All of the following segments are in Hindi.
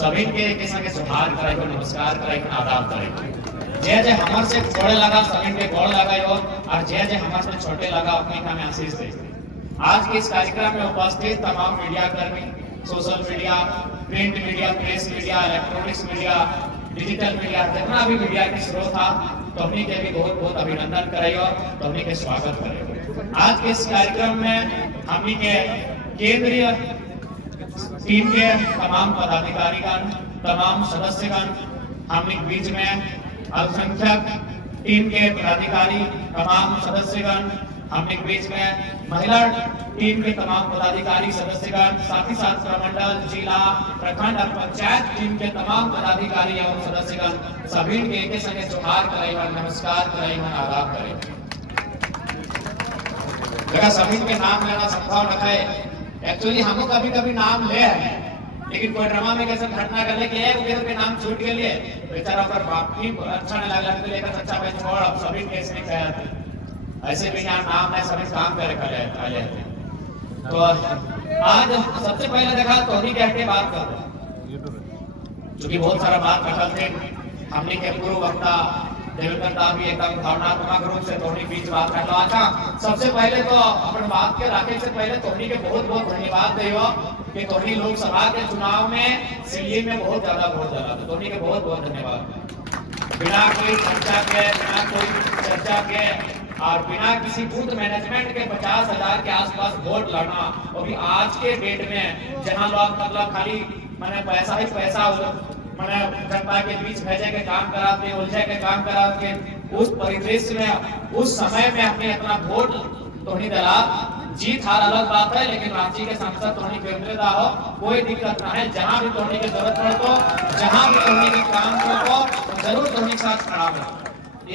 सभी के संगे सुधार कराइयो, नमस्कार कराइयो, आदाब कराइयो। जे जे हमर से बड़े लगा सभी के गोड़ लगाइयो और जे जे हमर से छोटे लगा अपने का में आशीष दे। आज के इस कार्यक्रम में उपस्थित तमाम मीडिया कर्मी, social media, print media, press media, electronics media, digital media, जितना भी मीडिया के स्रोत था, तो हमने के भी बहुत बहुत अभिनंदन कराइयो, तो हमने के स्वागत करें। आज के इस कार्यक्रम में हमने के केंद्रीय टीम के तमाम पदाधिकारीगण, तमाम सदस्यगण, हमने बीच में अल्पसंख्यक टीम के पदाधिकारी, तमाम सदस्यगण, हमने बीच में महिला टीम के तमाम पदाधिकारी सदस्यगण, साथ ही साथ प्रमंडल, जिला, प्रखंड और पंचायत टीम के तमाम पदाधिकारी एवं सदस्यगण सभी के एक संगे जोहार करेगा, नमस्कार करेगा, आदाब करेगा। जगह सभी के नाम लेना संभव न है। एक्चुअली हम कभी नाम ले हैं, लेकिन कोई ड्रामा में कैसे घटना कर लेके उधर के नाम छूट के लिए बेचारा पर बाकी अच्छा नहीं लगा, लेकर अच्छा भाई छोड़, अब सभी केस नहीं कहते, ऐसे भी यहाँ नाम नहीं, सभी काम करे। तो आज सबसे पहले देखा तो ही कहते बात कर चूंकि बहुत सारा बात रखल थे, हमने के पूर्व वक्ता देवेंद्र भी एकदम भावनात्मक रूप से तोहनी बीच बात रखा। अच्छा, सबसे पहले तो अपन बात के रखे से पहले तोहनी के बहुत बहुत धन्यवाद देयो कि तोहनी लोकसभा के चुनाव में सीए में बहुत ज्यादा वोट डाला, तो तोहनी के बहुत बहुत धन्यवाद। बिना कोई चर्चा के, बिना कोई चर्चा के और बिना किसी बूथ मैनेजमेंट के 50,000 के आसपास वोट लड़ना, वो भी आज के डेट में जहां लोग मतलब खाली मैंने पैसा ही पैसा मैंने जनता के बीच भेजे के काम कराते, उलझे के काम कराते, उस परिदृश्य में उस समय में अपने अपना वोट तोहनी दला। जीत हार अलग बात है, लेकिन रांची के सांसद तोहनी केंद्रीय हो, कोई दिक्कत ना है। जहां भी तोहनी की जरूरत पड़े तो, जहां भी तोहनी के काम को जरूर तोहनी के साथ खड़ा हो।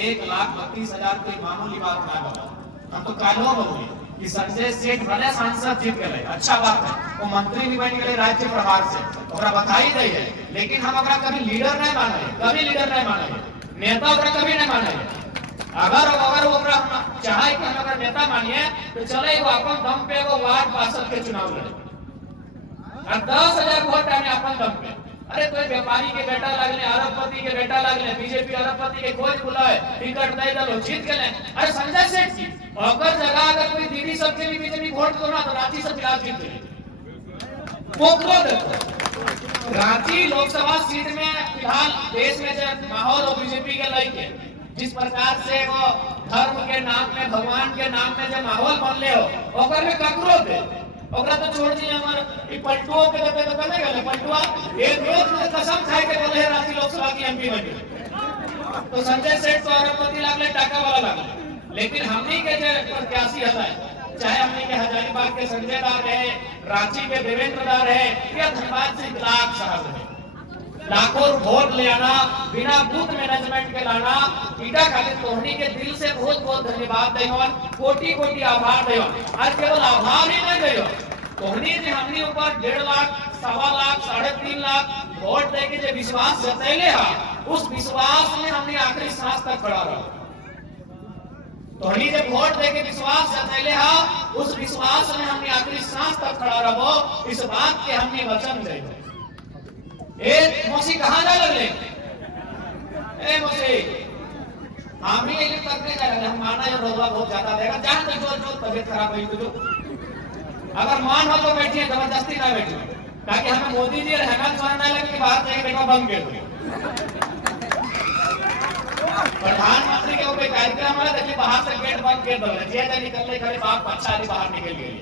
1,32,000 कोई मामूली बात ना हो। हम तो कालो बोले कि संजय सेठ भले सांसद जीत गए, अच्छा बात है, वो मंत्री भी बन गए राज्य प्रभार से, ओकरा बधाई दी है, लेकिन हम ओकरा कभी लीडर नहीं माने, कभी लीडर नहीं माने, नेता ओकरा कभी नहीं माने। अगर ओकरा चाहे कि हम ओकरा नेता मानिए तो चले वो अपन दम पे वो वार्ड पार्षद के चुनाव लड़े और 10,000 वोट आने अपन दम पे। अरे कोई व्यापारी के बेटा लगले, अरबपति के बेटा लगले, बीजेपी अरबपति के खोज बुलाए, टिकट दे दलो, जीत गए। अरे संजय सेठ जी अगर जगह अगर कोई दीदी सबके भी बीजेपी वोट दो ना तो रांची से फिलहाल जीत गए। पोखरो देखो, रांची लोकसभा सीट में फिलहाल देश में जो माहौल और बीजेपी के लई जिस प्रकार से वो धर्म के नाम में, भगवान के नाम में जो माहौल बनले हो, ओकर में ककरो दे, ओकरा तो छोड़ दी। हमर ई पलटुओ के देते तो कने गले पलटुआ एक रोज कसम खाए के बोले रांची लोकसभा की एमपी बनी। तो संजय सेठ तो अरबपति लागले, टाका वाला लागले, लेकिन हमनी के जो प्रत्याशी है, चाहे हमनी के हजारीबाग के संजय दार रहे, रांची के देवेंद्र दार रहे या धनबाद से इकलाक साहब रहे, लाखों वोट ले आना, बिना बूथ मैनेजमेंट के लाना, ईटा खाली तोहनी के दिल से बहुत बहुत धन्यवाद देयो, कोटि कोटि आभार देयो। आज केवल आभार ही नहीं देयो, तोहनी जी हमनी ऊपर 1.5 लाख, 1.25 लाख, 3.5 लाख वोट दे के जो विश्वास जतैले हा, उस विश्वास में हमने आखिरी सांस तक खड़ा रहा। तोहनी जब वोट दे के विश्वास जतैले हा, उस विश्वास में हमने आखिरी सांस तक खड़ा रहो, इस बात के हमने वचन दे। ए मौसी कहाँ जा लगले? ए मौसी हम ही एक तक नहीं जा रहे, हम माना ये रोगा बहुत ज्यादा देगा, जान तो जो तबीयत खराब हुई तो अगर मान हो तो बैठिए, जबरदस्ती ना बैठिए, ताकि हमें मोदी जी और हेमंत सोरेन ना लगे कि बाहर जाके देखो बंद कर दो। प्रधानमंत्री के ऊपर कार्यक्रम है, देखिए बाहर से गेट बंद कर दो, जे निकलने करे बाप अच्छा आदमी बाहर निकल गए,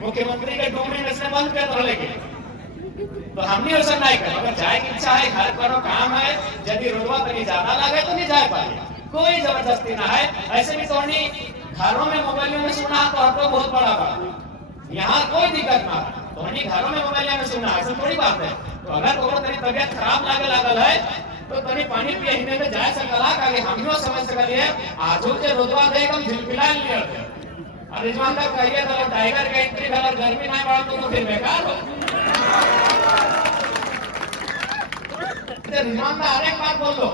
मुख्यमंत्री के डूबने में से बंद कर दो। लेकिन तो हमने ऐसा नहीं करें, अगर जाए की इच्छा है, घर करो काम है, यदि रोडवा कहीं ज्यादा लगे तो नहीं जा पाए, कोई जबरदस्ती ना है। ऐसे भी तोहनी घरों में मोबाइल में सुना तो बहुत बड़ा बात, यहाँ कोई दिक्कत ना है, तोहनी घरों में मोबाइल में सुना, ऐसा थोड़ी बात है। तो अगर ओकरा तनी तबियत खराब लागल है तो तनी पानी पिए हिने में जाए सकला, आगे हमियो समझ सकलिए, आजू के रोडवा दे हम झिलपिला लिए और रिजवान तक कहिए तो टाइगर के एंट्री कलर गर्मी नहीं बढ़ तो फिर बेकार हो। रिजवान का अनेक बात बोल दो,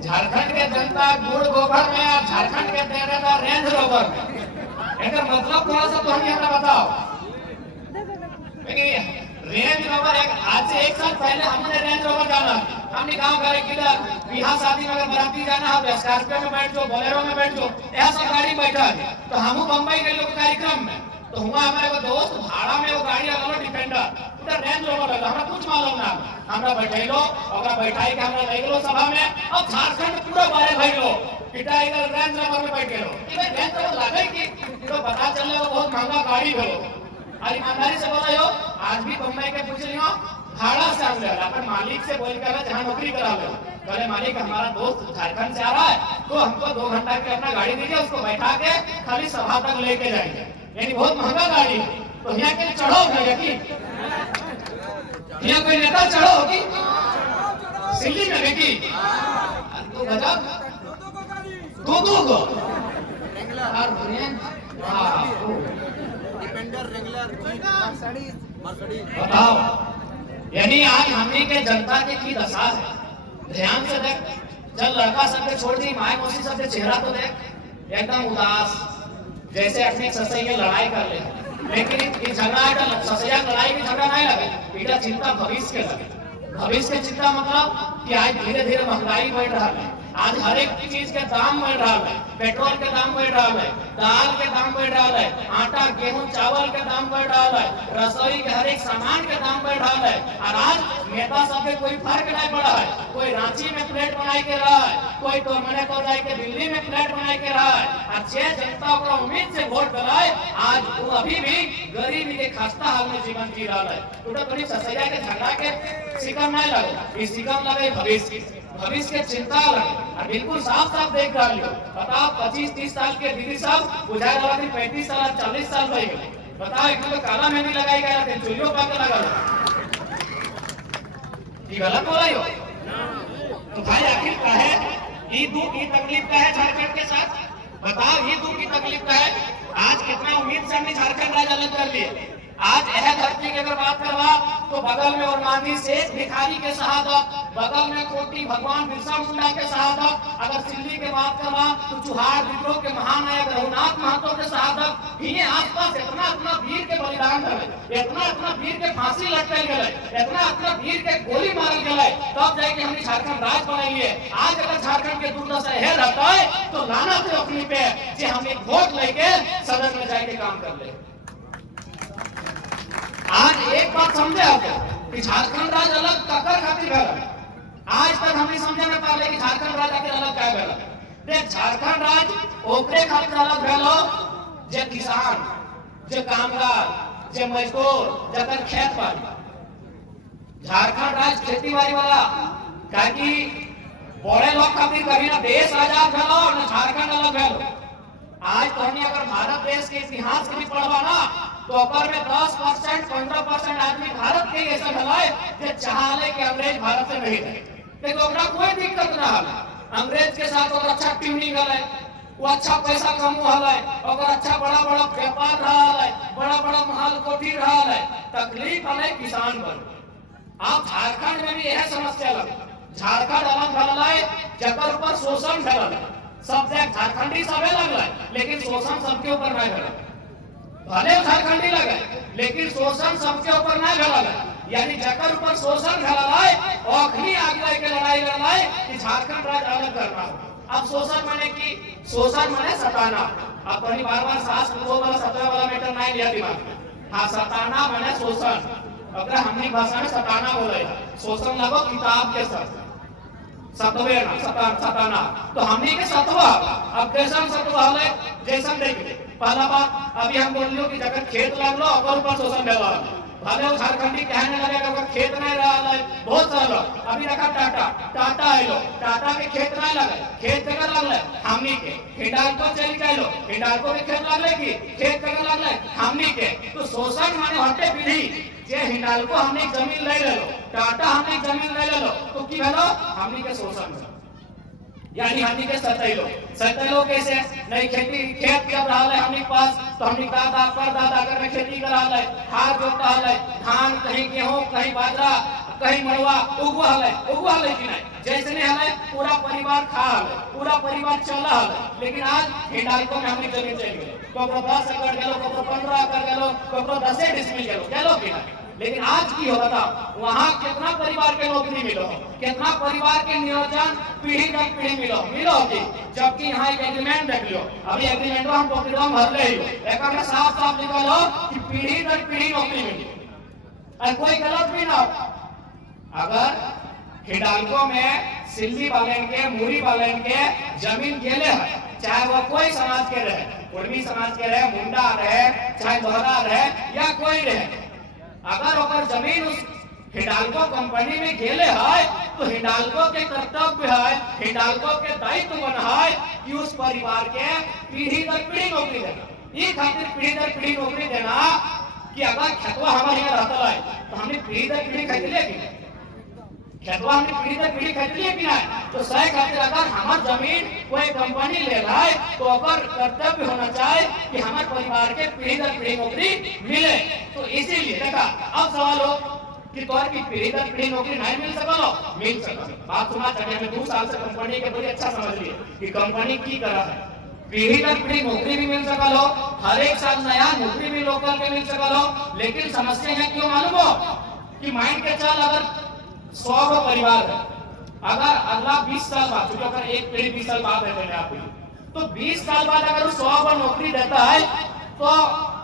झारखंड के जनता गुड़ गोबर में और झारखंड के देनेदार रेंज रोवर में, मतलब थोड़ा सा तो हमें बताओ। रेंज रोवर एक आज से 1 साल पहले हमने रेंज रोवर जाना, हमने गांव घर किधर बिहार शादी में अगर बराती जाना है स्कॉर्पियो में बैठ जाओ, बोलेरो में बैठ जाओ, ऐसा सब गाड़ी बैठा है। तो हम बम्बई के लोग कार्यक्रम में तो हुआ हमारे को दोस्त भाड़ा में वो गाड़ी लगलो डिफेंडर उधर रेंज रोवर लगा, हमरा कुछ मालूम ना, हमरा बैठेलो ओकरा बैठाई के हमरा ले गेलो सभा में और झारखंड पूरा बारे भइलो पिटा इधर रेंज रोवर में बैठ गेलो। ई भाई रेंज रोवर लागे कि तो पता चले वो बहुत महंगा गाड़ी भेलो। और ईमानदारी से बताइयो आज भी बम्बई के पूछ लियो भाड़ा से हम ले अपन मालिक से बोल कर जहां नौकरी करा लो, बोले मालिक हमारा दोस्त झारखंड से आ रहा है तो हमको 2 घंटा के अपना गाड़ी दीजिए, उसको बैठा के खाली सभा तक लेके जाएंगे, यानी बहुत महंगा गाड़ी है। तो यहाँ के चढ़ो भैया की यहाँ कोई नेता चढ़ो होगी सिल्ली में बेटी तो गजब 2 को बताओ, यानी आज हमने के जनता की दशा है। ध्यान से देख, जब लड़का सबके छोड़ दी माए मौसी सबके चेहरा तो देख एकदम उदास, जैसे अपनी ससुर की लड़ाई कर ले। लेकिन ये झगड़ा ससुर लड़ाई की झगड़ा नहीं लगे, बेटा चिंता भविष्य के लगे। भविष्य की चिंता मतलब कि आज धीरे धीरे महंगाई बढ़ रहा है, आज हर एक चीज के दाम बढ़ रहा है, पेट्रोल के दाम बढ़ रहा है, दाल के दाम बढ़ रहा है, आटा गेहूं चावल के दाम बढ़ रहा है, रसोई के हर एक सामान के दाम बढ़ रहा है। और आज नेता सब के कोई फर्क नहीं पड़ा है, कोई रांची में फ्लैट बनाए के रहा है, कोई तो मने को जाए के दिल्ली में फ्लैट बनाए के रहा है। अच्छे जनता को उम्मीद से वोट दिलाए, आज वो अभी भी गरीबी के खस्ता हाल में जीवन जी रहा है। तो करीब ससैया के झगड़ा के शिकम नहीं लगे, इस शिकम लगे भविष्य के चिंता लगे। और बिल्कुल साफ साफ देख रहा हो, बताओ 25-30 साल के दीदी सब बुझाए रहा थी 35 साल 40 साल हो गए। बताओ एक तो काला मेहंदी लगाई गया थे, चूल्हो पाक लगा ये गलत हो रही हो। तो भाई आखिर का है ये दुख की तकलीफ का है झारखंड के साथ, बताओ ये दुख की तकलीफ का है। आज कितना उम्मीद से हमने झारखंड राज्य अलग कर लिए। आज यह धरती की अगर बात करवा तो बगल में और मांझी शेष भिखारी के शहादत, बगल में कोटी भगवान बिरसा मुंडा के शहादत, अगर सिल्ली के बात करवा तो चुहार विद्रोह के महानायक रघुनाथ महतो के शहादत। इन्हें आसपास इतना वीर के बलिदान करे, इतना वीर के फांसी लटकल गए, इतना वीर के गोली मारल गए, तब जाके हमने झारखंड राज्य बनाइए। आज अगर झारखंड के दुर्दशा है रहता है तो लाना थे अपनी पे कि हमने वोट लेके सदन में जाके काम कर ले। आज एक बात समझे आपको कि झारखंड राज्य अलग ककर खातिर भेल, आज तक हम नहीं समझे ना पाले कि झारखंड राज्य के अलग क्या भेल। देख झारखंड राज्य ओकरे खातिर अलग भेलो जे किसान, जे कामगार, जे मजदूर, जकर खेत बाड़ी। झारखंड राज्य खेती बाड़ी वाला ताकि बड़े लोग खातिर कभी ना देश आजाद भेलो ना झारखंड अलग भेलो। आज तो हमने अगर भारत देश के इतिहास के भी पढ़वा ना तो ओकर में 10% 15% आदमी भारत के ऐसा भलाए जे चाहले कि अंग्रेज भारत से नहीं रहे, लेकिन ओकरा कोई दिक्कत ना हला। अंग्रेज के साथ ओकर अच्छा ट्यूनिंग हले, वो अच्छा पैसा कमो हले, ओकर अच्छा बड़ा व्यापार रहा है, बड़ा महल कोठी रहा है। तकलीफ हले किसान पर। आप झारखंड में भी यह समस्या लगे, झारखंड अलग भलाए जकर ऊपर शोषण भला, सब देख झारखंडी सबे लगला, लेकिन शोषण सबके ऊपर नहीं भला। भले झारखंडी लगे लेकिन शोषण सबके ऊपर नहीं भला, यानी जकर ऊपर शोषण भला है अखनी आगे के लड़ाई लड़ाई कि झारखंड राज्य अलग करना हो। अब शोषण माने कि शोषण माने सताना। अब कहीं बार सास वो वाला 17 वाला मैटर नहीं लिया दिमाग में। हाँ, सताना माने शोषण, अगर हमनी भाषा में सताना बोले, शोषण लगो किताब के साथ सतवे ना सताना। तो हमने के सतवा अब कैसा सतवा है जैसा देख पहला बात अभी हम बोल लो कि जगह खेत लागलो और ऊपर शोषण भेला भले वो झारखंडी कहने लगे अगर खेत नहीं रहा है बहुत सारा अभी रखा टाटा आइलो, टाटा के खेत नहीं लगे, खेत जगह लगल हमनी के। हिंडाल्को चली गए, हिंडाल्को के खेत लगले की खेत जगह लगल हमनी के। तो शोषण माने हटे पीढ़ी जे हिंडाल्को हमने जमीन ले लो, टाटा हमने जमीन ले लो तो की भेलो हमनी के शोषण, यानी हमनी के सतैलो कैसे नहीं खेती खेत जब रहा है हमनी पास तो हमनी दादा परदादा कर खेती करा है, हाथ जोता है, धान कहीं गेहूं कहीं बाजरा कहीं मड़ुआ उगवा है कि नहीं जैसे है पूरा परिवार खा है, पूरा परिवार चला है। लेकिन आज हिंडाल्को में हमनी जमीन चल गए, को 10 एकड़ गेलो, को 15 एकड़ गेलो, को 10 डिसमिल गेलो कि नहीं लेकिन आज की हो बताओ वहां कितना परिवार के नौकरी मिलो, कितना परिवार के नियोजन पीढ़ी दर पीढ़ी मिलो की, जबकि यहाँ एक एग्रीमेंट देख लो, अभी एग्रीमेंट हम पॉकेटवा में भर ले एक साफ साफ लिखल हो कि पीढ़ी दर पीढ़ी नौकरी मिली और कोई गलत भी ना हो। अगर हिडाल्को में सिल्ली वालन के मूरी वालन के जमीन गेले है, चाहे वो कोई समाज के रहे, कुर्मी समाज के रहे, मुंडा रहे, चाहे दोहरा रहे या कोई रहे, अगर ओकर जमीन उस हिडाल्को कंपनी में गेले है तो हिडाल्को के कर्तव्य है, हिडाल्को के दायित्व बन है कि उस परिवार के पीढ़ी दर पीढ़ी नौकरी देना। ये खातिर पीढ़ी दर पीढ़ी नौकरी देना कि अगर खेतवा हमारे यहाँ रहता है तो हमने पीढ़ी दर पीढ़ी खरीद लिया कि खेतवा हमने पीढ़ी दर पीढ़ी खरीद लिया कि नहीं, तो सही खातिर अगर हमार जमीन कोई कंपनी ले रहा है तो ओकर कर्तव्य होना चाहिए कि हमारे परिवार के पीढ़ी दर पीढ़ी नौकरी मिले। तो इसीलिए देखा अब सवाल हो कि तोर की पीढ़ी दर पीढ़ी नौकरी नहीं मिल सकलो, मिल सकल। बात सुना चाहिए, मैं 2 साल से कंपनी के बड़ी अच्छा समझ लिए कि कंपनी की कर है, पीढ़ी दर पीढ़ी नौकरी भी मिल सकल हो, हर एक साल नया नौकरी भी लोकल के मिल सकल हो। लेकिन समस्या है क्यों मालूम हो कि माइंड के चल अगर 100 गो परिवार है, अगर अगला 20 साल बाद, क्योंकि अगर एक पीढ़ी 20 साल बाद है आपको, तो 20 साल बाद अगर 100 गो नौकरी देता है तो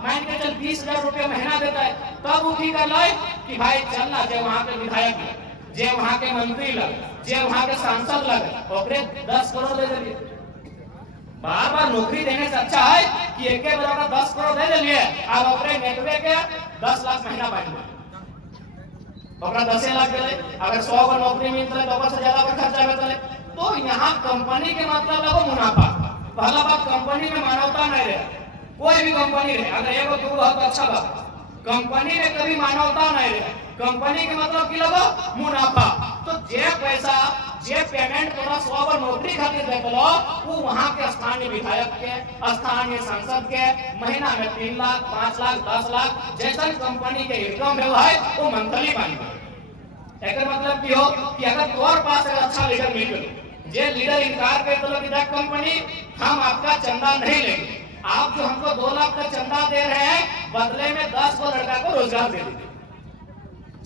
मान के चल 20,000 रुपया महीना देता है, तब वो की कर लो कि भाई चलना जे वहां के विधायक लगे, जे वहां के मंत्री लगे, जे वहां के सांसद लगे, ओकरे 10 करोड़ दे दिए। बार बार नौकरी देने से अच्छा है कि एक बार 10 करोड़ दे दिए, अब ओकरे नेटवे के 10 लाख महीना बांट दे, ओकरा 10 लाख दे। अगर 100 को नौकरी मिलता है तो ओकर से ज्यादा पर खर्चा होता है। तो यहाँ कंपनी के मतलब लगो मुनाफा। पहला बात, कंपनी में मानवता नहीं रहे, कोई भी कंपनी रहे, अगर एगो दो हो तो अच्छा बात, कंपनी में कभी मानवता नहीं रहे। कंपनी के मतलब की लगो मुनाफा। तो जे पैसा जे पेमेंट तोरा 100 को नौकरी खातिर देलो, वो वहां के स्थानीय विधायक के, स्थानीय सांसद के महीना में 3 लाख 5 लाख 10 लाख जैसा कंपनी के इनकम है वो मंथली बन गए। एक मतलब की हो कि अगर तोर पास एक अच्छा लीडर मिल गए, जे लीडर इनकार कर दो कि कंपनी हम आपका चंदा नहीं लेंगे, आप जो हमको 2 लाख का चंदा दे रहे हैं बदले में 10 को लड़का को रोजगार दे दीजिए।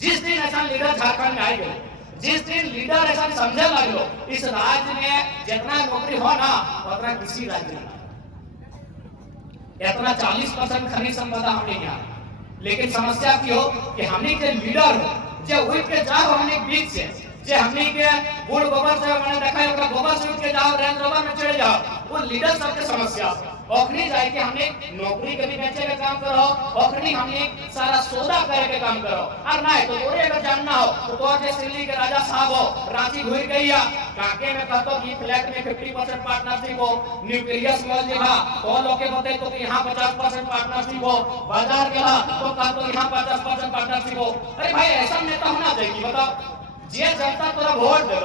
जिस दिन ऐसा लीडर झारखंड में आएगा, जिस दिन लीडर ऐसा समझे लगो इस राज्य में जितना नौकरी हो ना उतना किसी राज्य में इतना 40% खनिज संपदा हमने यहाँ। लेकिन समस्या की हो कि हमने के लीडर हो जो उठ के जाओ हमने बीच से, जे हमने के गुड़ गोबर से मैंने देखा है ओकरा गोबर से उठ के जाओ, रेंज रोवर में चढ़े जाओ, वो लीडर सबके समस्या ओखनी जाए कि हमने नौकरी के भी बेचे का काम करो, ओखनी हमने सारा सौदा करे के काम करो। और नहीं तो तोरे अगर जानना हो तो तोर जे दिल्ली के राजा साहब हो रांची घुर गईया काके में कहतो कि फ्लैट में 50% पार्टनरशिप हो, न्यूक्लियस मॉल जेबा तो लोग के बते तो यहाँ 50% पार्टनरशिप हो, बाजार गेला तो कहतो यहाँ 50% पार्टनरशिप हो। अरे भाई ऐसा नेता होना चाहिए। बताओ जे जनता तोरा वोट दे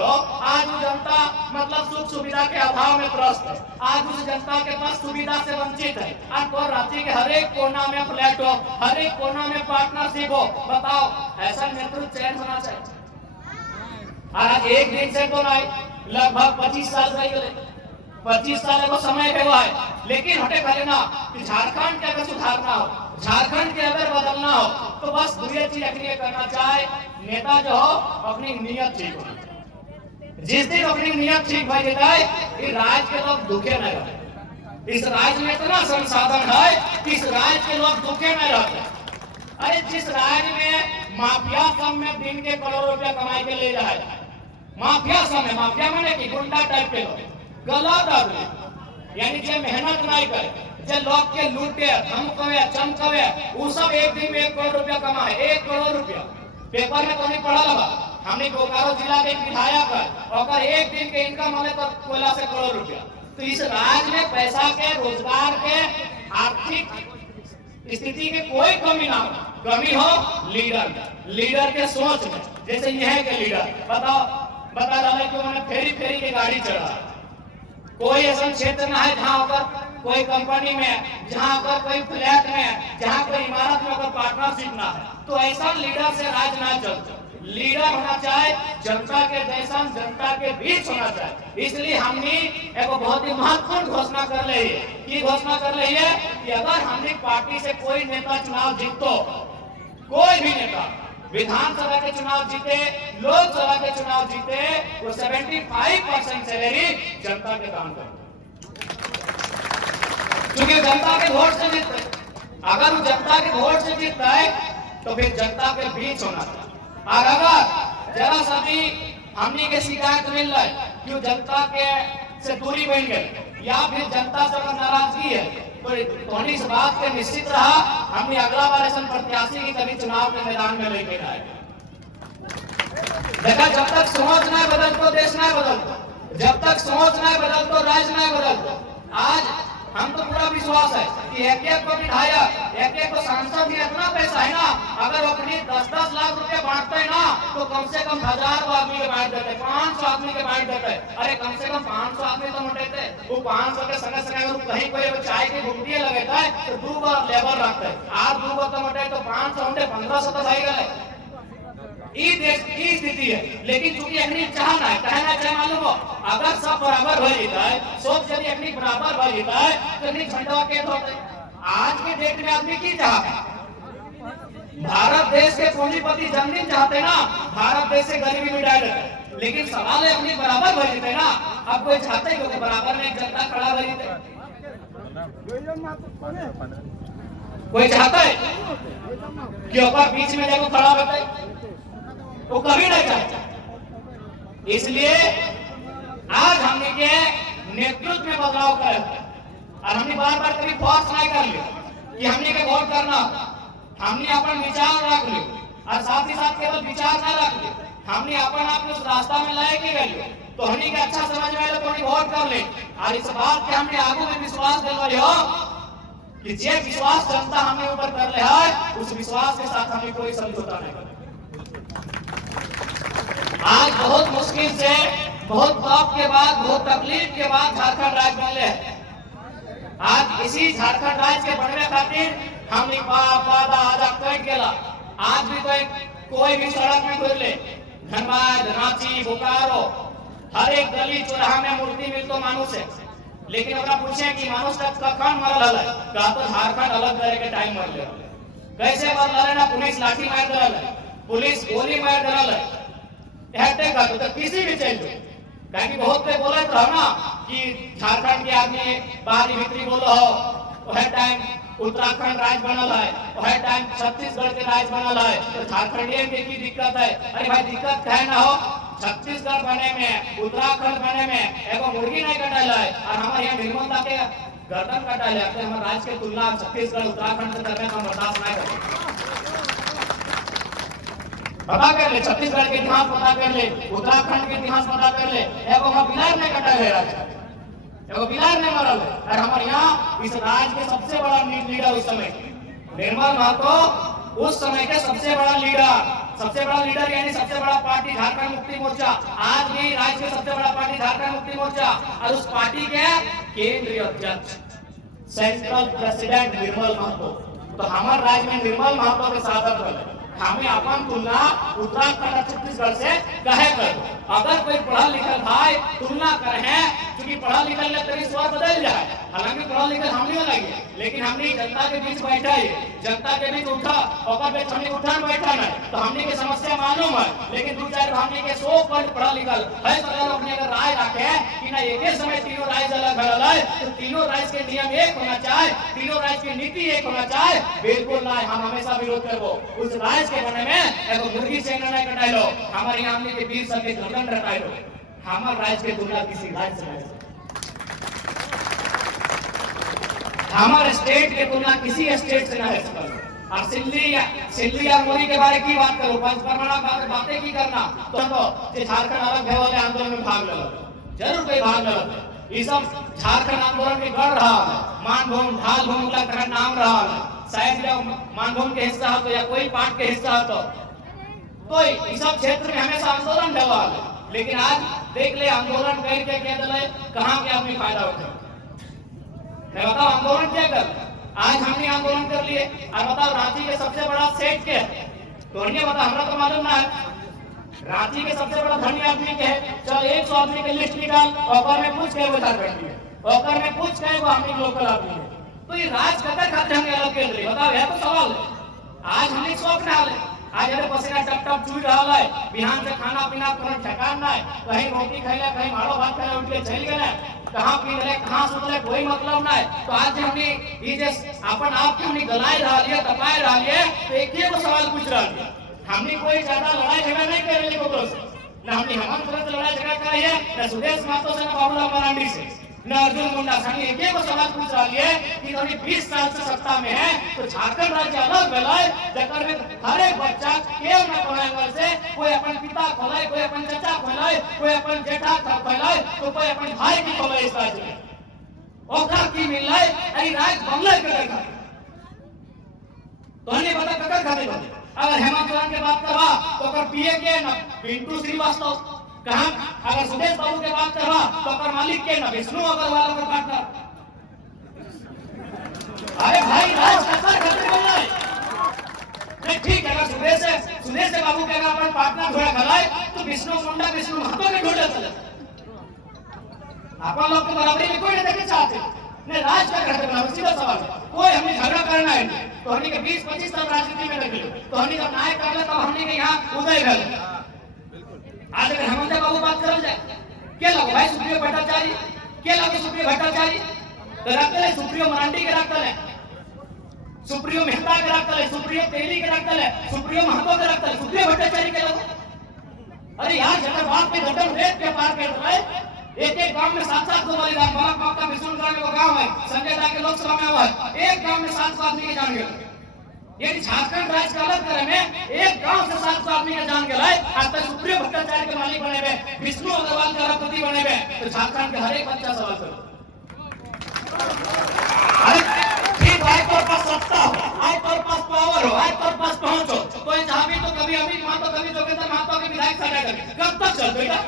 आज वो जनता मतलब सुख सुविधा के अभाव में त्रस्त है, आज उस जनता के पास सुविधा से वंचित है। आज तो रांची के हर एक कोना में फ्लैट हो, हर एक कोना में पार्टनरशिप हो। बताओ ऐसा नेतृत्व चयन होना चाहिए। आज एक दिन से तो नहीं, लगभग 25 साल रह गए, 25 साल को समय हुआ है। लेकिन हटे खड़े ना कि झारखंड के अगर सुधारना हो, झारखंड के अगर बदलना हो तो बस 2 चीज अखिले करना चाहे नेता जो हो अपनी नियत ठीक हो। जिस दिन अपनी नियत ठीक हो जाए इस राज्य के लोग दुखे नहीं रहते। इस राज्य में इतना संसाधन है कि इस राज्य के लोग दुखे नहीं रहते। अरे जिस राज्य में माफिया सब में दिन के करोड़ रुपया कमाई के ले जाए, माफिया सब में, माफिया माने कि गुंडा टाइप के लोग, गलत आदमी यानी जो मेहनत नहीं करे, जो लोग के लूटे धमकावे चमकावे, वो सब एक दिन में 1 करोड़ रुपया कमाए। 1 करोड़ रुपया पेपर में तो नहीं पढ़ा लगा। हमने बोकारो जिला के विधायक है और एक दिन के इनकम हमें तो 16 से करोड़ रुपया। तो इस राज्य में पैसा के, रोजगार के, आर्थिक स्थिति के कोई कमी ना हो। कमी हो लीडर के सोच में। जैसे यह के लीडर बता डाले कि उन्होंने फेरी के गाड़ी चढ़ा, कोई ऐसा क्षेत्र ना है जहाँ पर कोई कंपनी में, जहाँ पर कोई फ्लैट में, जहाँ कोई इमारत में अगर पार्टनरशिप ना है, तो ऐसा लीडर से राज ना चलता। लीडर होना चाहिए जनता के जैसा, जनता के बीच होना चाहिए। इसलिए हमने एक बहुत ही महत्वपूर्ण घोषणा कर ली है। कि घोषणा कर ली है कि अगर हमने पार्टी से कोई नेता चुनाव जीतो कोई भी नेता विधानसभा के चुनाव जीते, लोकसभा के चुनाव जीते, वो 75% सैलरी जनता के काम करते, क्योंकि जनता के वोट से जीतते। अगर वो जनता के वोट से जीतता है तो फिर जनता के बीच होना चाहिए। और अगर जरा सा भी हमने के शिकायत मिल रहा है कि जनता के से दूरी बन गई या फिर जनता से अगर नाराजगी है, तो इस बात के निश्चित रहा हमने अगला बार ऐसा प्रत्याशी की कभी चुनाव के मैदान में लेके आए। देखा, जब तक सोच नहीं बदलतो देश नहीं बदलतो, जब तक सोच नहीं बदलतो राज्य नहीं बदलतो। आज हम तो पूरा विश्वास है कि एक एक को विधायक, एक एक को सांसद में इतना पैसा है ना, अगर अपनी 10-10 लाख रुपए बांटते हैं ना, तो कम से कम 1000 आदमी के बांट देते, 500 आदमी के बांट देते। अरे कम से कम 500 आदमी तो मोटेते, वो 500 के संगे संगे अगर कहीं कोई चाय की घुमटी लगेता है तो 2 बार लेबर रखते हैं। आज 2 बार तो मोटे तो 500 होंगे 1500 तो भाई गए। ई देश की स्थिति है। लेकिन चूंकि अपनी चाहना है, कहना चाहे मालूम हो, अगर सब बराबर हो जाता है, सोच यदि अपनी बराबर हो जाता है तो अपनी झंडा के होते। आज के डेट में आदमी की चाहता है, भारत देश के पूंजीपति जमीन चाहते ना, भारत देश से गरीबी मिटा देते। लेकिन सवाल है अपनी बराबर हो जाते ना। अब कोई चाहते क्योंकि बराबर में जनता खड़ा हो जाते, कोई चाहता है कि ऊपर बीच में जब खड़ा होता है, वो कभी नहीं चाहता। इसलिए आज हमने के नेतृत्व में बदलाव कर, और हमने बार बार कभी फोर्स नहीं कर लिया कि हमने के वोट करना। हमने अपन विचार रख लियो, और साथ ही साथ केवल विचार न रख लियो, हमने अपन आप उस रास्ता में लाए के गए तो हमने के अच्छा समझ में आए तो वोट कर ले। और इस बात के हमने आगू में विश्वास दिलवाई हो कि जे विश्वास जनता हमने ऊपर कर ले है, उस विश्वास के साथ हमें कोई समझौता नहीं करना। आज बहुत मुश्किल से, बहुत पाप के बाद, बहुत तकलीफ के बाद झारखंड राज्य बने है। आज इसी झारखंड राज्य के बनने खातिर हमने बाप दादा आजा कट गया। आज भी तो कोई भी सड़क में घूर ले, धनबाद, रांची, बोकारो, हर एक गली चौराहा में मूर्ति मिलतो मानुष है। लेकिन अगर पूछे कि मानुष कखन मरल है, कहा तो झारखंड अलग करे के टाइम मर ले। कैसे मरल है ना, पुलिस लाठी मार दल है, पुलिस गोली मार दल है, का तो किसी भी चल कहीं बहुत पे बोले तो ना कि झारखंड के आदमी बाहरी भीतरी बोलो हो, वह टाइम उत्तराखंड राज्य बनल है, वह टाइम छत्तीसगढ़ के राज्य बनल है, तो झारखंडियन के की दिक्कत है। अरे भाई दिक्कत है ना हो, छत्तीसगढ़ बने में, उत्तराखंड बने में एगो मुर्गी नहीं कटाल है, और हमारे यहाँ निर्मलता के गर्दन कटाल है। तो हमारे राज्य के तुलना छत्तीसगढ़ उत्तराखंड से करने का बर्दाश्त नहीं करते। पता कर ले, छत्तीसगढ़ के इतिहास पता कर ले, उत्तराखंड के इतिहास पता कर ले, एगो बिलार नहीं कटा ले रहा है, एगो बिलार नहीं मरल है। और हमारे यहाँ इस राज्य के सबसे बड़ा लीडर उस समय निर्मल महतो, उस समय के सबसे बड़ा लीडर यानी सबसे बड़ा पार्टी झारखंड मुक्ति मोर्चा। आज भी राज्य के सबसे बड़ा पार्टी झारखंड मुक्ति मोर्चा, और उस पार्टी के केंद्रीय अध्यक्ष सेंट्रल प्रेसिडेंट निर्मल महतो। तो हमारे राज्य में निर्मल महतो के साधन रहे। हमें अपन तुलना उत्तराखंड और छत्तीसगढ़ से कहे कर। अगर कोई पढ़ा लिखा भाई तुलना करे, क्योंकि पढ़ा लिखा ले तेरी स्वर बदल जाए। हालांकि पढ़ा लिखा हम नहीं लगे, लेकिन हमने जनता के बीच बैठा है, जनता के बीच उठा और हमने उठान बैठा नहीं, तो हमने की समस्या मालूम है। लेकिन 2-4 हमने के 100 पढ़ा लिखल है, तो अपने अगर राय रखे कि ना एक समय तीनों राज्य अलग अलग है, तो तीनों राज्य के नियम एक होना चाहिए, तीनों राज्य की नीति एक होना चाहिए, बिल्कुल ना। हम हमेशा विरोध करबो उस राज्य के बने में एगो मुर्गी से नहीं कटाई लो, हमारे यहाँ हमने के वीर सब के गर्दन रटाई लो। हमारे राज्य के तुलना किसी राज्य से नहीं, हमारे स्टेट के तुलना किसी स्टेट से नहीं है। और सिल्ली या मोदी के बारे की बात करो, पंचकर्मा बातें की करना तो झारखंड अलग है वाले आंदोलन में भाग लो, जरूर कोई भाग लो। ये सब झारखंड आंदोलन में गढ़ रहा है, मानभूम ढाल भूम का नाम रहा है। शायद मानभूम के हिस्सा हो तो या कोई पार्ट के हिस्सा हो तो इस सब क्षेत्र में हमेशा आंदोलन ढवा है। लेकिन आज देख ले आंदोलन करके क्या दल कहाँ के आदमी फायदा उठे। मैं बताओ आंदोलन क्या कर, आज हमने आंदोलन कर लिए। और बताओ रांची के सबसे बड़ा सेठ के तो बता, हमरा तो मालूम ना है रांची के सबसे बड़ा धनी आदमी के है। चल 100 आदमी के लिस्ट निकाल, और में पूछ के बता बैठी और में पूछ के वो हमने लोकल आदमी है। तो ये राज कतर खाते हमें अलग कर दिए, बताओ यह तो सवाल है। आज हमने शौक ना हाल आज अरे पसीना टप टप चुई रहा है, बिहान से खाना पीना कोनो ठिकान ना है, कहीं रोटी खैले कहीं मारो भात खैले उठ के चल गए, कहां पी ले कहां सुत ले कोई मतलब ना है। तो आज हमने ये जे अपन आप के हमने गलाए रहा लिए तपाए रहा लिए, तो एक ही को सवाल पूछ रहा है, हमने कोई ज्यादा लड़ाई झगड़ा नहीं कर रहे को से ना, हमने हम तुरंत लड़ाई झगड़ा कर रही है ना सुदेश महतो से ना बाबूलाल मरांडी से ना अर्जुन मुंडा से। एक ही को सवाल पूछ रहा है कि हमने 20 साल से सत्ता में है, तो झारखंड राज्य अलग भेलाय जकर में हर एक बच्चा केव ना पढ़ाएंगे से, कोई अपन पिता खोलाय, कोई अपन चाचा खोलाय, कोई अपन जेठा खोलाय, तो कोई अपन भाई की खोलाय। इस राज्य में ओखा की मिलय अरे राज बंगला के देखा तो हमने बता ककर खाते बंद। अगर हेमंत सोरेन के बात करवा तो कर पीए के ना पिंटू श्रीवास्तव, कहां अगर सुदेश बाबू के बात करवा तो कर मालिक के ना विष्णु अग्रवाल का पार्टनर। अरे भाई राज ककर खाते बोल रहा है ठीक है, अगर सुदेश बाबू के अगर अपन पार्टनर थोड़ा खलाए तो विष्णु मुंडा विष्णु महतो के ढूंढे चले अपन लोग के बराबरी में कोई नहीं देखना चाहते ने राज का करते बराबर। सीधा सवाल कोई हमने झगड़ा करना है तो हमने के 20-25 साल राजनीति में रख लो, तो हमने जब न्याय कर ले तब हमने के यहाँ उदय गल। आज अगर हेमंत बाबू बात करल जाए क्या लगो भाई सुप्रियो भट्टाचार्य क्या लगे सुप्रियो भट्टाचार्य तो रखते है, सुप्रियो मरांडी के रखते है, सुप्रियो मेहता के रखते है, सुप्रियो तेली के रखते है, सुप्रियो महतो के रखते है, सुप्रियो भट्टाचार्य के लगो। अरे यार जगह बात पे गड्ढा रेत के पार कर रहा है, एक गांव में 7-7 गो बलिदान बड़ा गांव का विष्णुनगर में वो गांव है, संजय दा के लोकसभा में हुआ है, एक गांव में 700 आदमी के जान गए। ये झारखंड राज्य का अलग करे में एक गांव से 700 आदमी के जान गए। आज तक सुप्रियो भट्टाचार्य के मालिक बने हुए, विष्णु अग्रवाल के राष्ट्रपति बने हुए, तो झारखंड के हर एक बच्चा सवाल करो। अरे ठीक है, तो पास सत्ता हो, आज तो पास पावर हो, आज तो पास पहुंच हो, कोई चाहे तो कभी अभी मातो कभी जोगेंद्र महतो के विधायक सभा करें, कब तक चल बेटा?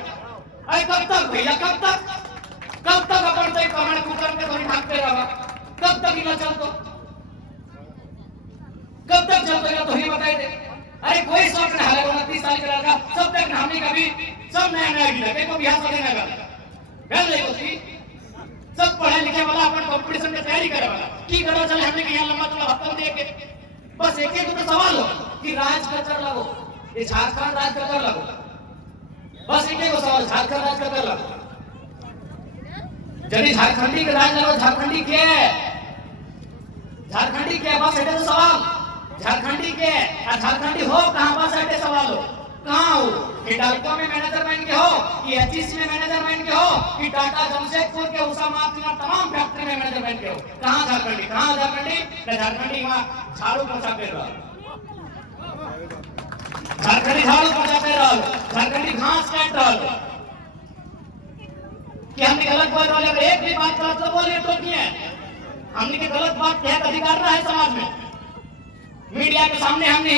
अरे कब तक भैया कब तक अपन से कमाने कुकर के थोड़ी भागते रहा, कब तक इला चलतो, कब तक चलतो तो ही बताई दे। अरे कोई शौक ना है 29 साल का लड़का सब तक हमने कभी सब नया गिरा के को बिहार से ना गल नहीं होती, सब पढ़े लिखे वाला अपन कंपटीशन की तैयारी करे वाला की करो चले हमने के यहां लंबा चला हफ्ता दे के बस एक तो सवाल हो कि राज का कर लगो, ये झारखंड राज का कर लगो, बस एक को सवाल झारखंड राज का कर लगो। जब झारखंडी के राज लगो, झारखंडी के बस एक तो सवाल झारखंडी के झारखंडी हो कहां, बस एक सवाल हो कहां हो कि डालको में मैनेजर बन के हो कि एचईसी में मैनेजर बन के हो कि टाटा जमशेदपुर के उषा मार्टिना तमाम फैक्ट्री में मैनेजर बन के हो, कहां झारखंडी झारखंडी वहां झाड़ू पोछा कर रहा, झारखंडी झाड़ू पोछा कर रहा, झारखंडी घास काट रहा। कि हमने गलत बोल रहे, अगर एक भी बात गलत तो बोलिए तो क्या है, हमने के गलत बात क्या अधिकार रहा है समाज में, मीडिया के सामने हमने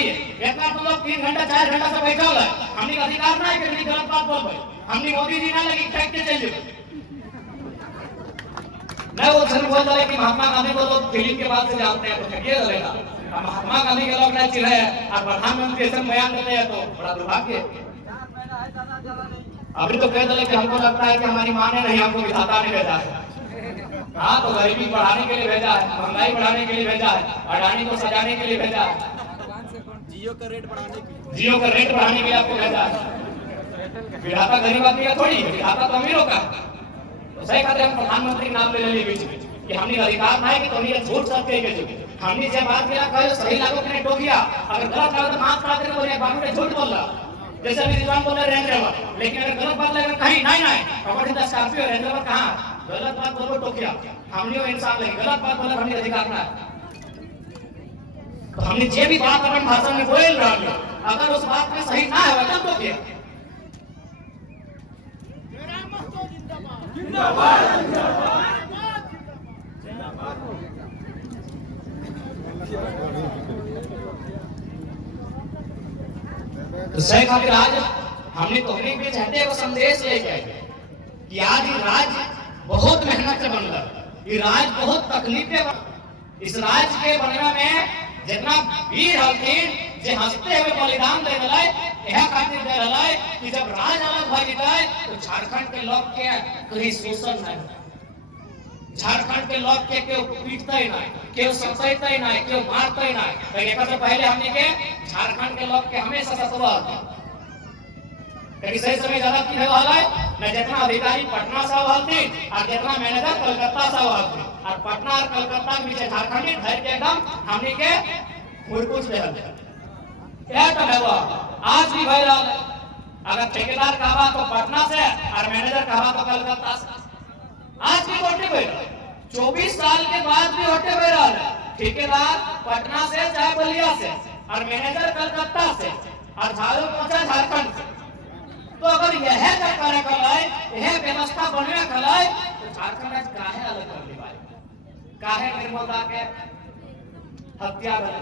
इतना तो लोग 3 घंटा 4 घंटा से बैठा हुआ है, हमने का अधिकार ना है कि हमने गलत बात बोल पाए, हमने मोदी जी ना लगी फेंक के चल जाए। मैं वो सर बोल रहा है कि महात्मा गांधी को तो फिल्म के बाद से जानते हैं, तो फेंकिए चलेगा, महात्मा गांधी के लोग नहीं चिढ़े और प्रधानमंत्री ऐसा बयान देते हैं तो बड़ा दुर्भाग्य। अभी तो कह दे कि हमको लगता है कि हमारी माँ ने नहीं हमको विधाता ने भेजा है, हाँ तो गरीबी बढ़ाने के लिए भेजा है, महंगाई बढ़ाने के लिए भेजा है, अडानी को सजाने के लिए भेजा है, जियो का रेट बढ़ाने के लिए आपको भेजा है। विधाता गरीब आदमी का थोड़ी है, विधाता तो अमीरों का। तो सही खाते हम प्रधानमंत्री के नाम ले लिए बीच में कि हमने अधिकार ना है कि तुमने झूठ सब कह के हमने जब बात किया कहे सही लागो कि नहीं टोकिया, अगर गलत लागो तो माफ करा देना, बोले बाबू ने झूठ बोल रहा, जैसे अभी रिजवान बोल रहे हैं, लेकिन अगर गलत बात लगे कहीं नहीं अपने स्कॉर्पियो रेंजर कहां गलत बात बोलो टोकिया, हमने इंसान लगे गलत बात बोले हमने अधिकार ना। तो हमने जे भी बात अपन भाषा में बोल रहा है, अगर उस बात में सही ना है तब टोकिया। तो सही खातिर आज हमने तोहरे के चाहते वो संदेश लेके आए कि आज ये राज बहुत मेहनत से बनला, ये राज बहुत तकलीफें, इस राज के बनने में जितना वीर हलकीन जे हंसते हुए बलिदान दे गलाय, यह खातिर दे गलाय कि जब राज अलग भाई जाए तो झारखंड के लोग के कहीं शोषण नहीं, झारखंड के लोग के क्यों पीटता ही नहीं, क्यों सताता ही नहीं, क्यों मारता ही नहीं। तो एक से पहले हमने के झारखंड के लोग के हमेशा सतवा होता कभी सही समय ज्यादा की वाला है न, जितना अधिकारी पटना से होती और जितना मैनेजर कलकत्ता से होती, और पटना और कलकत्ता के बीच झारखंडी धर के एकदम हमने के मुरकुच ले क्या तो है वो आज भी भाई अगर ठेकेदार कहा तो पटना से और मैनेजर कहा तो कलकत्ता से। आज भी होटे हुए 24 साल के बाद भी होटे हुए रहा है, ठेकेदार पटना से चाहे बलिया से और मैनेजर कलकत्ता से और झाड़ू पहुंचा झारखंड से। तो अगर यह करे कलाए, यह व्यवस्था बनवे कलाए तो झारखंड आज काहे अलग कर ली भाई, काहे निर्मलता के हत्या बने,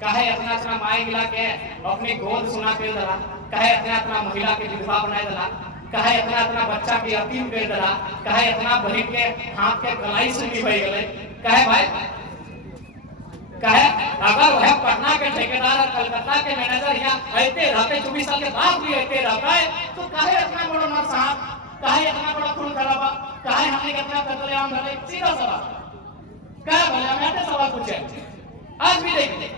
काहे अपना अपना माई मिला के अपनी गोद सुना के दला, काहे अपना अपना महिला के विधवा बनाए दला, काहे अपना अपना बच्चा की यतीम कर दला, काहे अपना बहन के हाथ के कलाई सुनी भई गले, काहे भाई काहे अगर वह पटना के ठेकेदार और कलकत्ता के मैनेजर यहाँ रहते रहते 24 साल के बाद भी रहते रहता है तो काहे इतना बड़ा नुकसान, काहे इतना बड़ा खून खराबा, काहे हमने कितना कत्लेआम भले। सीधा सवाल क्या बोले, हमें सवाल पूछे। आज भी देख ले,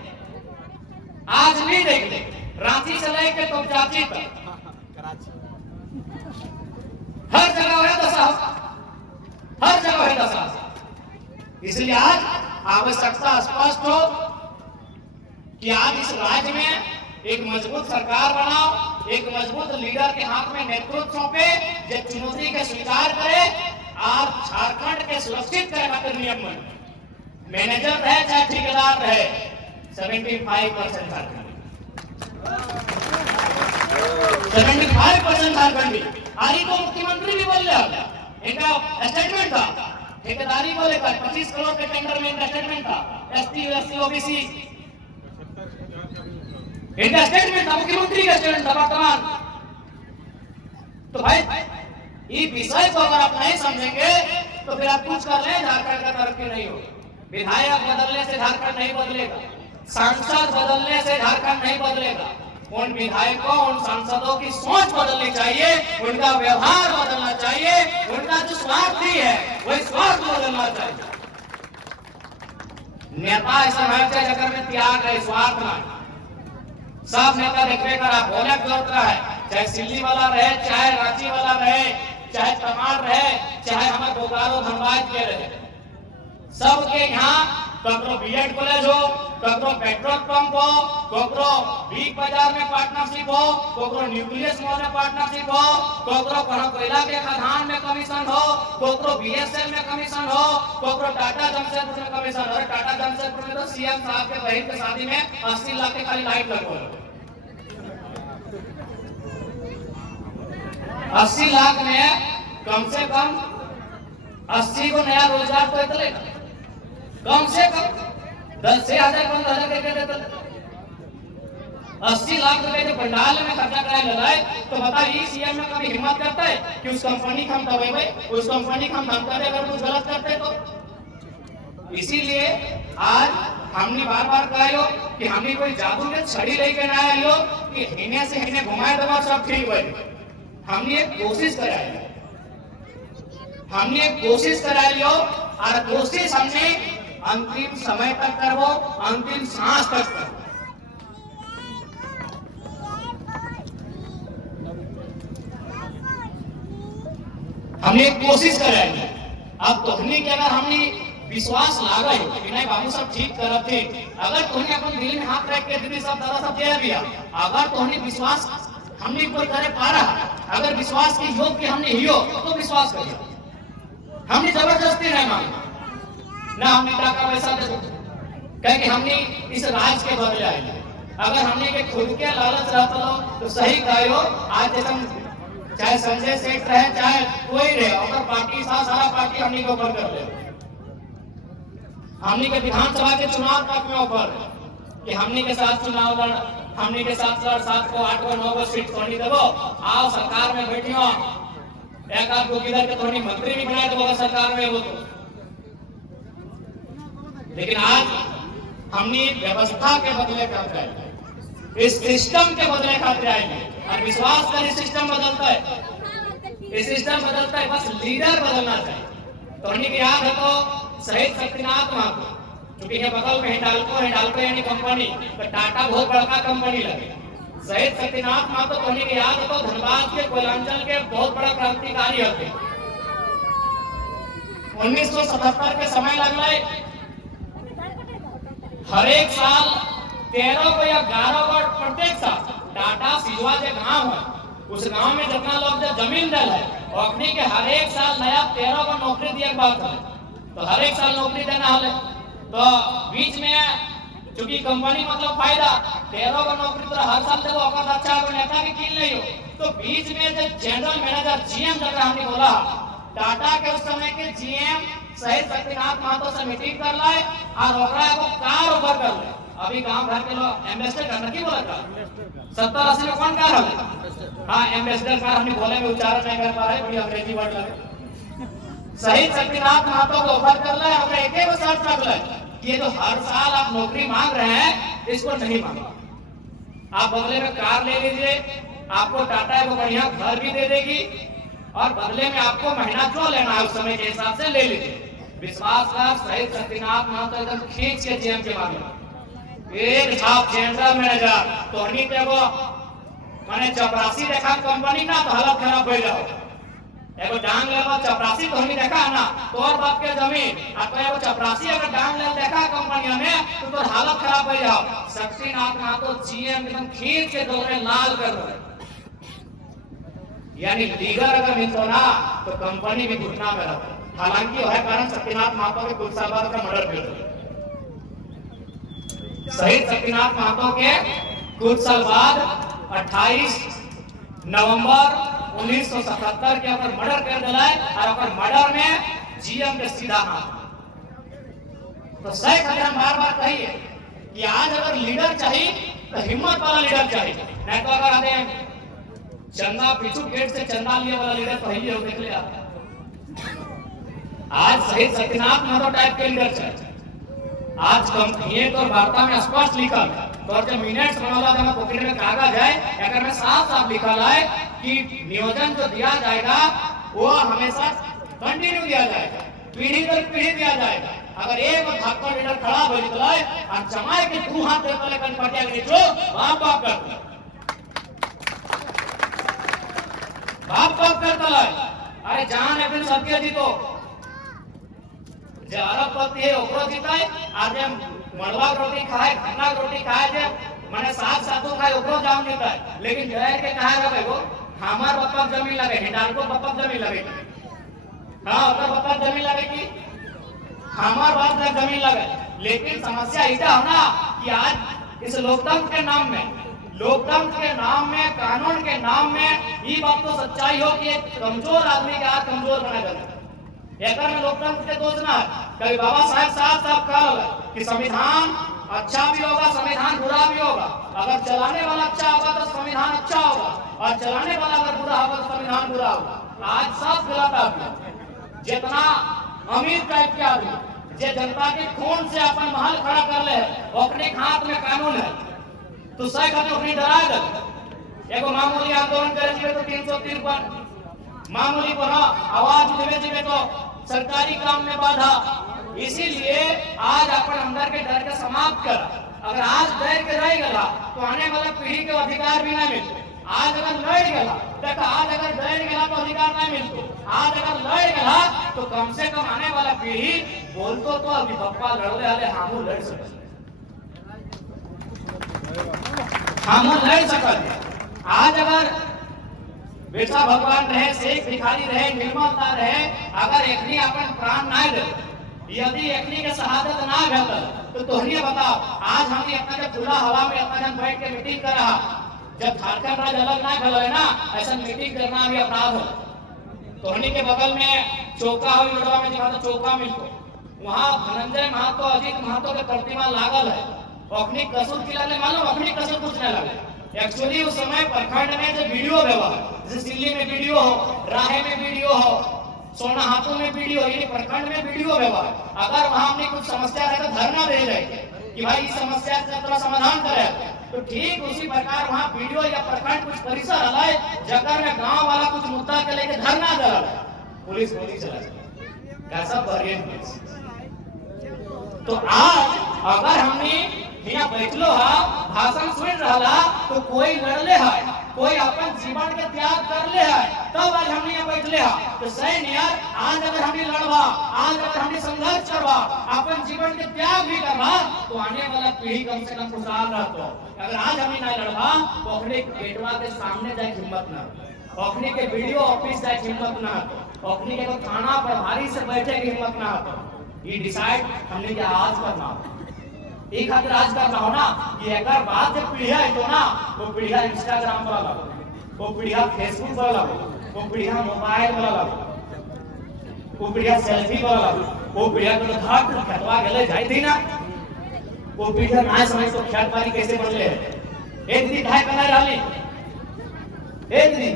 आज भी देख ले, रांची से लेके तो कराची तक हर जगह है दशा, हर जगह है दशा। इसलिए आज आवश्यकता स्पष्ट हो कि आज इस राज्य में एक मजबूत सरकार बनाओ, एक मजबूत लीडर के हाथ में नेतृत्व सौंपे जो चुनौती के स्वीकार करे और झारखंड के सुरक्षित करे खातिर नियम बने। मैनेजर रहे चाहे ठेकेदार रहे 75% झारखंड, 75% झारखंडी। आज तो मुख्यमंत्री भी बोल रहे, इनका स्टेटमेंट था ठेकेदारी को लेकर 25 करोड़ के टेंडर में इनका स्टेटमेंट था, एसटी एससी ओबीसी इनका स्टेटमेंट था, मुख्यमंत्री का स्टेटमेंट था वर्तमान। तो भाई ये विषय को अगर आप नहीं समझेंगे तो फिर आप कुछ कर रहे हैं झारखंड का तरक्की नहीं होगी। विधायक बदलने से झारखंड नहीं बदलेगा, सांसद बदलने से झारखंड नहीं बदलेगा। उन विधायकों उन सांसदों की सोच बदलनी चाहिए, उनका व्यवहार बदलना चाहिए, उनका जो स्वार्थी है वही स्वार्थ बदलना चाहिए। नेता ऐसा है जगह में त्याग है, स्वार्थ ना। सब नेता देखने कर आप बोले जरूरत है, चाहे सिल्ली वाला रहे, चाहे रांची वाला रहे, चाहे तमाड़ रहे, चाहे हमारे बोकारो धनबाद के रहे, सबके यहाँ ककरो बीएड कॉलेज हो, ककरो पेट्रोल पंप हो, ककरो बिग बाजार में पार्टनरशिप हो, ककरो न्यूक्लियस मॉल में पार्टनरशिप हो, ककरो कोयला के खदान में कमीशन हो, ककरो बीएसएल में कमीशन हो, ककरो टाटा जमशेदपुर में कमीशन हो। टाटा जमशेदपुर में तो सीएम साहब के बहन के शादी में 80 लाख के खाली लाइट लगो, 80 लाख में कम से कम 80 को नया रोजगार तो इतने कम से कम 10,000 15,000 देते 80 लाख रुपए जो पंडाल में खर्चा कराए लगाए तो बताइए सीएम में कभी हिम्मत करता है कि उस कंपनी का हम दबाए, उस कंपनी का हम धमकाते अगर कुछ गलत करते तो। इसीलिए आज हमने बार बार कहा हो कि हमने कोई जादू के छड़ी लेके ना आए हो कि हिने से हिने घुमाए दबा सब ठीक हुए। हमने एक कोशिश कराई, हमने एक कोशिश कराई हो और कोशिश हमने अंतिम समय तक करवो, अंतिम सांस तक करो। हमने एक कोशिश कराई। अब तोहनी के अगर हमने विश्वास लागा है कि नहीं बाबू सब ठीक करत थे, अगर तोहनी अपन दिल में हाथ रख के दीदी सब दादा सब दे दिया, अगर तोहनी विश्वास हमने कोई करे पा रहा, अगर विश्वास के योग्य हमने हियो तो विश्वास करिए। हमने जबरदस्ती नहीं मांगी ना, हमने टाका पैसा दे कहे कि हमने इस राज के बदले आए। अगर हमने के खुद के लालच रहता तो सही कहो। आज जैसे चाहे संजय सेठ रहे चाहे कोई रहे, अगर पार्टी सारा पार्टी हमने के ऊपर कर ले, हमने के विधानसभा के चुनाव तक में ऊपर कि हमने के साथ चुनाव लड़, हमने के साथ 7 को 8 को 9 को सीट थोड़ी देवो, आओ सरकार में बैठियो, एक आपको किधर के थोड़ी मंत्री भी बनाए दो सरकार में वो तो। लेकिन आज हमने व्यवस्था के बदले करते हैं, इस सिस्टम के बदले करते आएंगे और विश्वास कर सिस्टम बदलता है, ये सिस्टम बदलता है, बस लीडर बदलना चाहिए। तो उन्हीं की याद है तो शहीद शक्तिनाथ महातो, क्योंकि ये बगल में हिंडाल्को यानी कंपनी, तो टाटा बहुत बड़का कंपनी लगे। शहीद शक्तिनाथ महातो उन्हीं की याद है तो धनबाद के कोयलांचल के बहुत बड़ा क्रांतिकारी होते। 1977 के समय लगल हर एक साल 13 को या 11 को प्रत्येक साल टाटा सिजवा जो गांव है उस गांव में जितना लोग जो जमीन दल है अपनी के हर एक साल नया 13 को नौकरी दिए बात है, तो हर एक साल नौकरी देना है। तो बीच में चूंकि कंपनी मतलब फायदा 13 को नौकरी तो हर साल देखो औकात अच्छा हो नेता की कील नहीं हो, तो बीच में जो जनरल मैनेजर जीएम जगह हमने बोला टाटा के उस समय के जीएम शहीद शक्तिनाथ महातो से मीटिंग कर लाए और ओकरा को कार ऑफर कर ले। अभी गांव घर के लोग एम्बेसडर करना की बोला था 70-80 में कौन कार है? हाँ एम्बेसडर कार हमने बोले में उच्चारण नहीं कर पा रहे, बड़ी अंग्रेजी वर्ड लगे। शहीद शक्तिनाथ महातो को ऑफर कर ले और एक एक शर्त रख ले कि ये जो हर साल आप नौकरी मांग रहे हैं इसको नहीं मांगो, आप बदले में कार ले लीजिए, आपको टाटा को बढ़िया घर भी दे देगी और बदले में आपको महीना जो लेना है उस समय के हिसाब से ले लीजिए। विश्वास कर शहीद शक्तिनाथ महातो एकदम खींच के जीएम के मांगे एक छाप जनरल मैनेजर तो हनी पे वो माने चपरासी देखा कंपनी ना तो हालत खराब हो जाओ, एगो डांग लेवा चपरासी तो हनी देखा ना तो और बाप के जमीन आपको एगो चपरासी अगर डांग ले देखा कंपनी में तो तोर हालत खराब हो जाओ। शक्तिनाथ महातो जीएम एकदम खींच के दोनों लाल कर रहे, यानी लीडर अगर मिलता ना तो कंपनी भी घुटना में रहता। हालांकि वह कारण शक्तिनाथ महातो के कुछ साल बाद का मर्डर भी हुआ। शहीद शक्तिनाथ महातो के कुछ साल बाद 28 नवंबर 1977 के ऊपर मर्डर कर दिया और ऊपर मर्डर में जीएम के सीधा हाथ। तो सही खातिर हम बार-बार कहिए कि आज अगर लीडर चाहिए तो हिम्मत वाला लीडर चाहिए, नहीं तो अगर आते चंदा पीछू गेट से चंदा लिए वाला लीडर पहले हो देख लिया। आज शहीद शक्तिनाथ महातो टाइप के लीडर चाहिए। आज कंपनी तो वार्ता में स्पष्ट लिखल तो जब मिनट्स बनला था पॉकेट में कागज है अगर में साफ साफ लिखल है कि नियोजन जो दिया जाएगा वो हमेशा कंटिन्यू दिया जाएगा, पीढ़ी दर पीढ़ी दिया जाएगा। अगर एक भागकर लीडर खड़ा हो निकला और जमाए के दू हाथ दे वाले कंपटिया के नीचे बाप बाप करता करता है। अरे जान है फिर सत्य जी तो अरबपति है ओकरो जीताए, आज मड़वा रोटी खाए खाना रोटी खाए जे माने साथ साथो खाए ओकरो जाम जीताए, लेकिन जहर के कहा रहे वो हमार बप्पा जमीन लगे हिंडाल्को बप्पा जमीन लगे, हां ओकर बप्पा जमीन लगे कि हमार बाप का जमीन लगे। लेकिन समस्या इतना है ना कि आज इस लोकतंत्र के नाम में कानून के नाम में ये बात तो सच्चाई हो कि एक कमजोर आदमी के हाथ कमजोर बना जाता है। एक में लोकतंत्र के दोष ना कभी बाबा साहब साफ कहा कि संविधान अच्छा भी होगा संविधान बुरा भी होगा, अगर चलाने वाला अच्छा होगा तो संविधान अच्छा होगा और चलाने वाला अगर बुरा होगा तो संविधान बुरा होगा। आज सब गलत आदमी जितना अमीर टाइप के आदमी जे जनता के खून से अपन महल खड़ा कर ले अपने हाथ में कानून है तो सही कहते अपनी डरा गए। एगो मामूली आंदोलन करे तो 303 पर मामूली बना आवाज देवे तो सरकारी काम में बाधा। इसीलिए आज अपन अंदर के डर के समाप्त कर, अगर आज डर के रह गया तो आने वाला पीढ़ी के अधिकार भी नहीं मिलते। आज अगर लड़ गया देखा आज अगर डर गया तो अधिकार नहीं मिलते, आज अगर लड़ गया तो कम से कम आने वाला पीढ़ी बोलतो तो अभी पप्पा लड़ने वाले हमू लड़ सकते, हमू लड़ सकते। आज अगर बेटा भगवान रहे शेख भिखारी रहे निर्मलता रहे अगर एकनी अपन प्राण ना दे यदि एकनी के शहादत ना भेल तो तोहनी बताओ आज हम अपना जब खुला हवा में अपना जन बैठ के मीटिंग कर रहा जब झारखंड राज्य अलग ना भेल है ना ऐसा मीटिंग करना भी अपराध हो। तोहनी के बगल में चौका हो योड़वा में जहाँ चौका मिलतो वहाँ धनंजय महतो अजीत महतो के प्रतिमा लागल है, अपनी कसुर खिलाने मालूम अपनी कसुर पूछने लगे। एक्चुअली उस समय प्रखंड में जो वीडियो व्यवहार जैसे दिल्ली में वीडियो हो, राहे में वीडियो हो, सोना हाथों में वीडियो, ये प्रखंड में वीडियो व्यवहार, अगर वहां हमने कुछ समस्या है तो धरना दे जाए कि भाई इस समस्या का थोड़ा समाधान करे, तो ठीक उसी प्रकार वहां वीडियो या प्रखंड कुछ परिसर अलग जगह में गांव वाला कुछ मुद्दा के लेके धरना दे रहा पुलिस गोली चला कैसा बरियन। तो आज अगर हमने यहाँ बैठलो है भाषण सुन रहा तो कोई लड़ले है, कोई अपन जीवन के त्याग कर ले है, तब आज हमने यहाँ बैठले है। तो सही यार, आज अगर हमने लड़वा, आज अगर हमने संघर्ष करवा, अपन जीवन के त्याग भी करवा, तो आने वाला पीढ़ी कम से कम खुशहाल रहतो। अगर आज हमने ना लड़वा तो अपने गेटवा के सामने जाए हिम्मत ना, अपने के वीडियो ऑफिस जाए हिम्मत ना, अपने के थाना प्रभारी से बैठे की हिम्मत ना हो। ये डिसाइड हमने क्या आज करना हो, एक खातिर आज करना हो ना कि एक बात जब पीढ़िया है तो ना वो पीढ़िया इंस्टाग्राम पर लगो, वो पीढ़िया फेसबुक पर लगो, वो पीढ़िया मोबाइल पर लगो, वो पीढ़िया सेल्फी पर लगो, वो पीढ़िया तो घाट खतवा गले जाई थी ना, वो पीढ़िया ना समझ तो ख्याल पारी कैसे बनले एक दिन ढाई करना रहली, एक दिन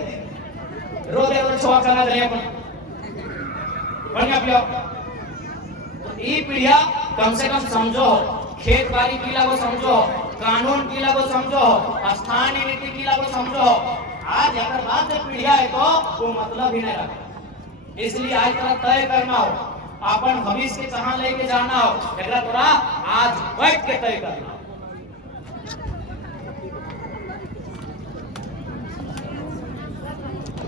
रोज एक छवा करना रहे अपन बढ़िया पियो। तो ये पीढ़िया कम से कम समझो, खेत बाड़ी की लागो समझो, कानून की लागो समझो, स्थानीय नीति की लागो समझो। आज अगर बात जब पीढ़िया है तो वो मतलब ही नहीं रखा। इसलिए आज तोरा तय करना हो, अपन भविष्य के कहां लेके जाना हो, एकरा तोरा आज बैठ के तय करना हो।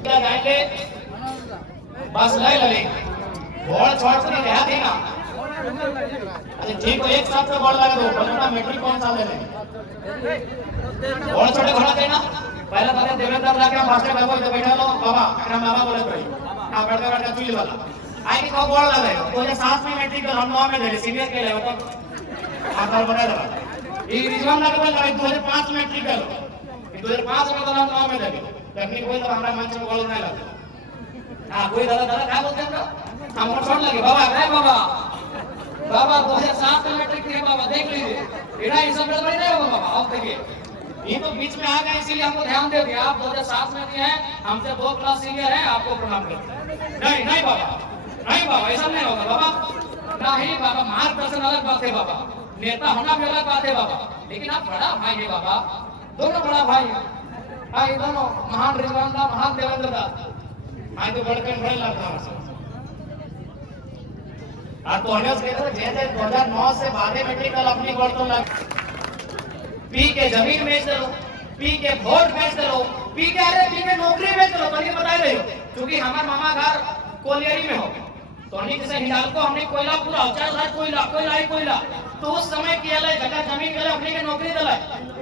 क्या जाएंगे बस ले ले बोल छोड़ के रहा थी ना। अच्छा ठीक हो, एक साथ में बोल लगा दो, बलूना मैट्रिक कौन सा ले लेंगे बोल छोटे भरा देना। पहले बात देवेंद्र जाके हम मास्टर बाबू इधर बैठा लो, बाबा मेरा मामा बोले भाई हां बैठ बैठ के चुल वाला आई को बोल लगा दे। 2007 में मैट्रिक हम 9 में दे सीनियर के ले तो आधार बना लगा ये रिजल्ट लगा बोल 2005 में मैट्रिक लो, 2005 में तो हम 9 में दे तकनीक कोई तो हमारा मंच में बोल नहीं लगा। हां कोई दादा दादा क्या बोलते हैं हम छोड़ लगे बाबा रे बाबा बाबा 2007 में मैट्रिक दिया बाबा देख लीजिए इतना हिसाब में नहीं होगा बाबा। आप देखिए ये तो बीच में आ गए इसीलिए हमको ध्यान दे दिया। आप 2007 में दिए हैं, हमसे 2 क्लास सीनियर हैं, आपको प्रणाम करते हैं। नहीं नहीं बाबा, नहीं बाबा ऐसा नहीं होगा बाबा, नहीं बाबा मार्गदर्शन अलग बात है बाबा, नेता होना भी अलग बात है बाबा, लेकिन आप बड़ा भाई है बाबा, दोनों बड़ा भाई है। हाँ ये दोनों महान रिजवान दा महान देवेंद्र दा हाँ तो बढ़कर बड़े लगता है। तो हमें जैसे 2009 से बाद मैट्रिक अपनी बढ़तो लग पी के जमीन बेच दो, पी के वोट बेच दो, पी के नौकरी बेच दो। तो ये बता रही हो क्योंकि हमारे मामा घर कोलियरी में हो तो हमने जैसे हिंडालको हमने कोयला पूरा 4,000 कोयला कोयला ही कोयला। तो उस समय किया जगह जमीन के अपने के नौकरी दिला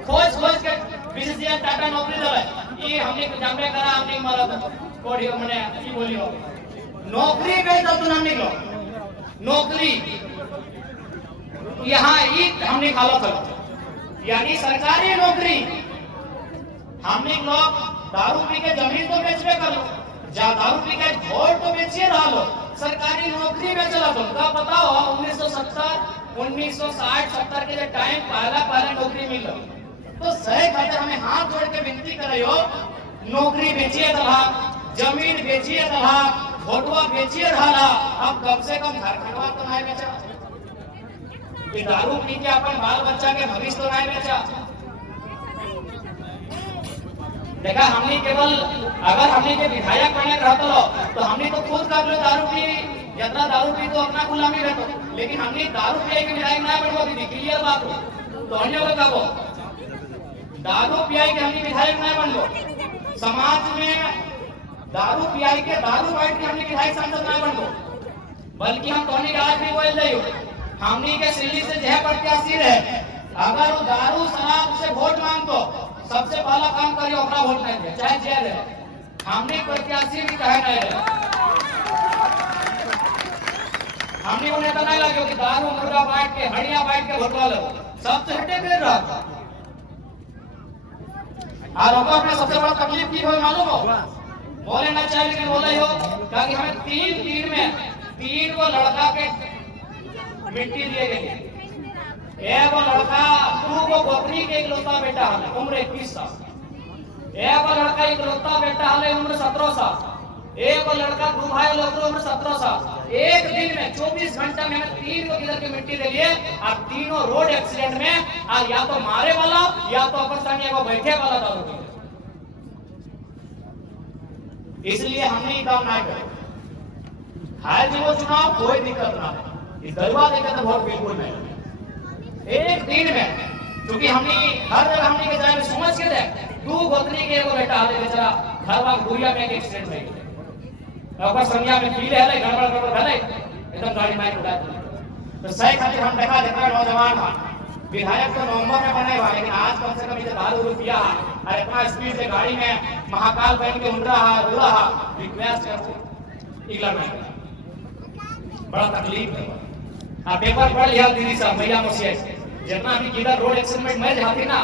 खोज खोज के बीसीसीएल टाटा नौकरी दिला। ये हमने जामरे करा हमने मारा था कोड़ी हमने की बोलियो नौकरी बेच दो। तो हम निकलो नौकरी यहाँ ही हमने खाला था यानी सरकारी नौकरी। हमने लोग दारू पी के जमीन तो बेचबे कर लो, जा दारू पी के वोट तो बेचिए रहा लो, सरकारी नौकरी बेचला तो का बताओ 1970 1960 70 के टाइम पहला नौकरी मिलो। तो सही खातिर हमें हाथ जोड़ के विनती करियो नौकरी बेचिए दला, जमीन बेचिए दला, वोटवा बेचिए रहा। अब कम से कम घर खरवा तो नहीं बेचा, ये दारू पी के अपन बाल बच्चा के भविष्य तो नहीं बेचा। देखा हमने केवल अगर हमने के विधायक बने रहते लो तो हमने तो खुद कर लो दारू पी यात्रा दारू पी तो अपना गुलामी रहते, लेकिन हमने दारू पिए के विधायक ना बनवा दी क्लियर बात हो। तो अन्य लोग कहो दारू पियाई के हमने विधायक ना बनवो, समाज में दारू पियाई के दारू बैठ के हमने विधायक सांसद ना बनवो, बल्कि हम तो आज भी बोल रही हो हमने के सिल्ली से जह प्रत्याशी रहे अगर वो दारू शराब से वोट मांगतो सबसे पहला काम करियो अपना वोट नहीं दे चाहे जेल है। हमने प्रत्याशी भी कहे नहीं रहे, हमने वो नेता नहीं लगे कि दारू मुर्गा बांट के हड़िया बांट के वोट लो, सब तो हटे फिर रहा था। और हमको अपना सबसे बड़ा तकलीफ की हो मालूम हो, बोले ना चाहिए लेकिन बोले हो ताकि हमें 3 में 3 को लड़का के मिट्टी दिए गए। एक लड़का 2 को गोपनी के इकलौता बेटा है उम्र 21 साल, एक लड़का इकलौता बेटा है उम्र 17 साल, एक लड़का 2 भाई लोग उम्र 17 साल। एक दिन में 24 घंटा में 3 को किधर के मिट्टी दे लिए और तीनों रोड एक्सीडेंट में और या तो मारे वाला या तो अपन संग को बैठे वाला दारू। इसलिए हमने काम नहीं किया, हार जीवो चुनाव कोई दिक्कत ना, इस दलवा दिक्कत वोट बिल्कुल नहीं। एक दिन में क्योंकि हमने हर जगह हमने के जाए समझ के दे दू गोतनी के एगो बेटा आले बेचारा घर वाला गुड़िया में एक एक्सीडेंट हो गया, ओकर संज्ञा में पी ले हले गड़बड़ भेले एकदम गाड़ी मार उड़ा दी। तो सही खातिर हम देखा जितना नौजवान था विधायक तो नवंबर में बने हुआ, लेकिन आज कम से कम इसे दारू रुपया और इतना स्पीड से गाड़ी में महाकाल पहन के उड़ रहा है उड़ा रिक्वेस्ट कर इंग्लैंड में बड़ा तकलीफ है। आप पेपर पढ़ लिया दीदी साहब भैया मुझसे जितना भी किधर रोड एक्सीडेंट में जाती ना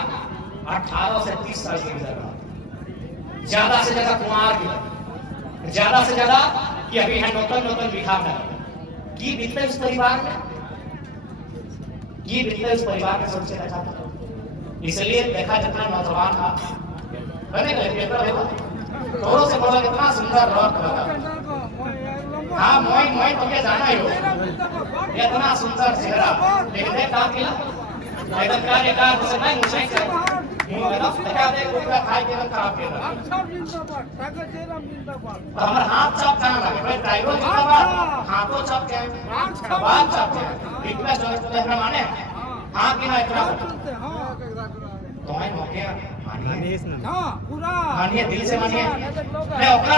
18 से 30 साल के किधर ज्यादा से ज्यादा कुमार की ज्यादा से ज्यादा कि अभी है नौतन बिखा कर की बीतते उस परिवार में ये बीतते उस परिवार में सोचते रहता। इसलिए देखा जितना नौजवान था बने गए पेपर देखो थोड़ों से बोला कितना सुंदर रॉक लगा। हाँ मोई मोई तो क्या जाना ही हो इतना सुंदर चेहरा लेकिन देख काम किया एकदम का ने का से नहीं मुझे मुंह में ना तका दे रुपया खाई के खराब के अच्छा जिंदाबाद ताकत तेरा जिंदाबाद हमर हाथ चाप जाना लगे भाई ड्राइवर जिंदाबाद हाथों चाप के बात चाप के इतना जोर से माने हां की ना इतना तुम्हें मौके मानिए हां पूरा मानिए दिल से मानिए नहीं ओकरा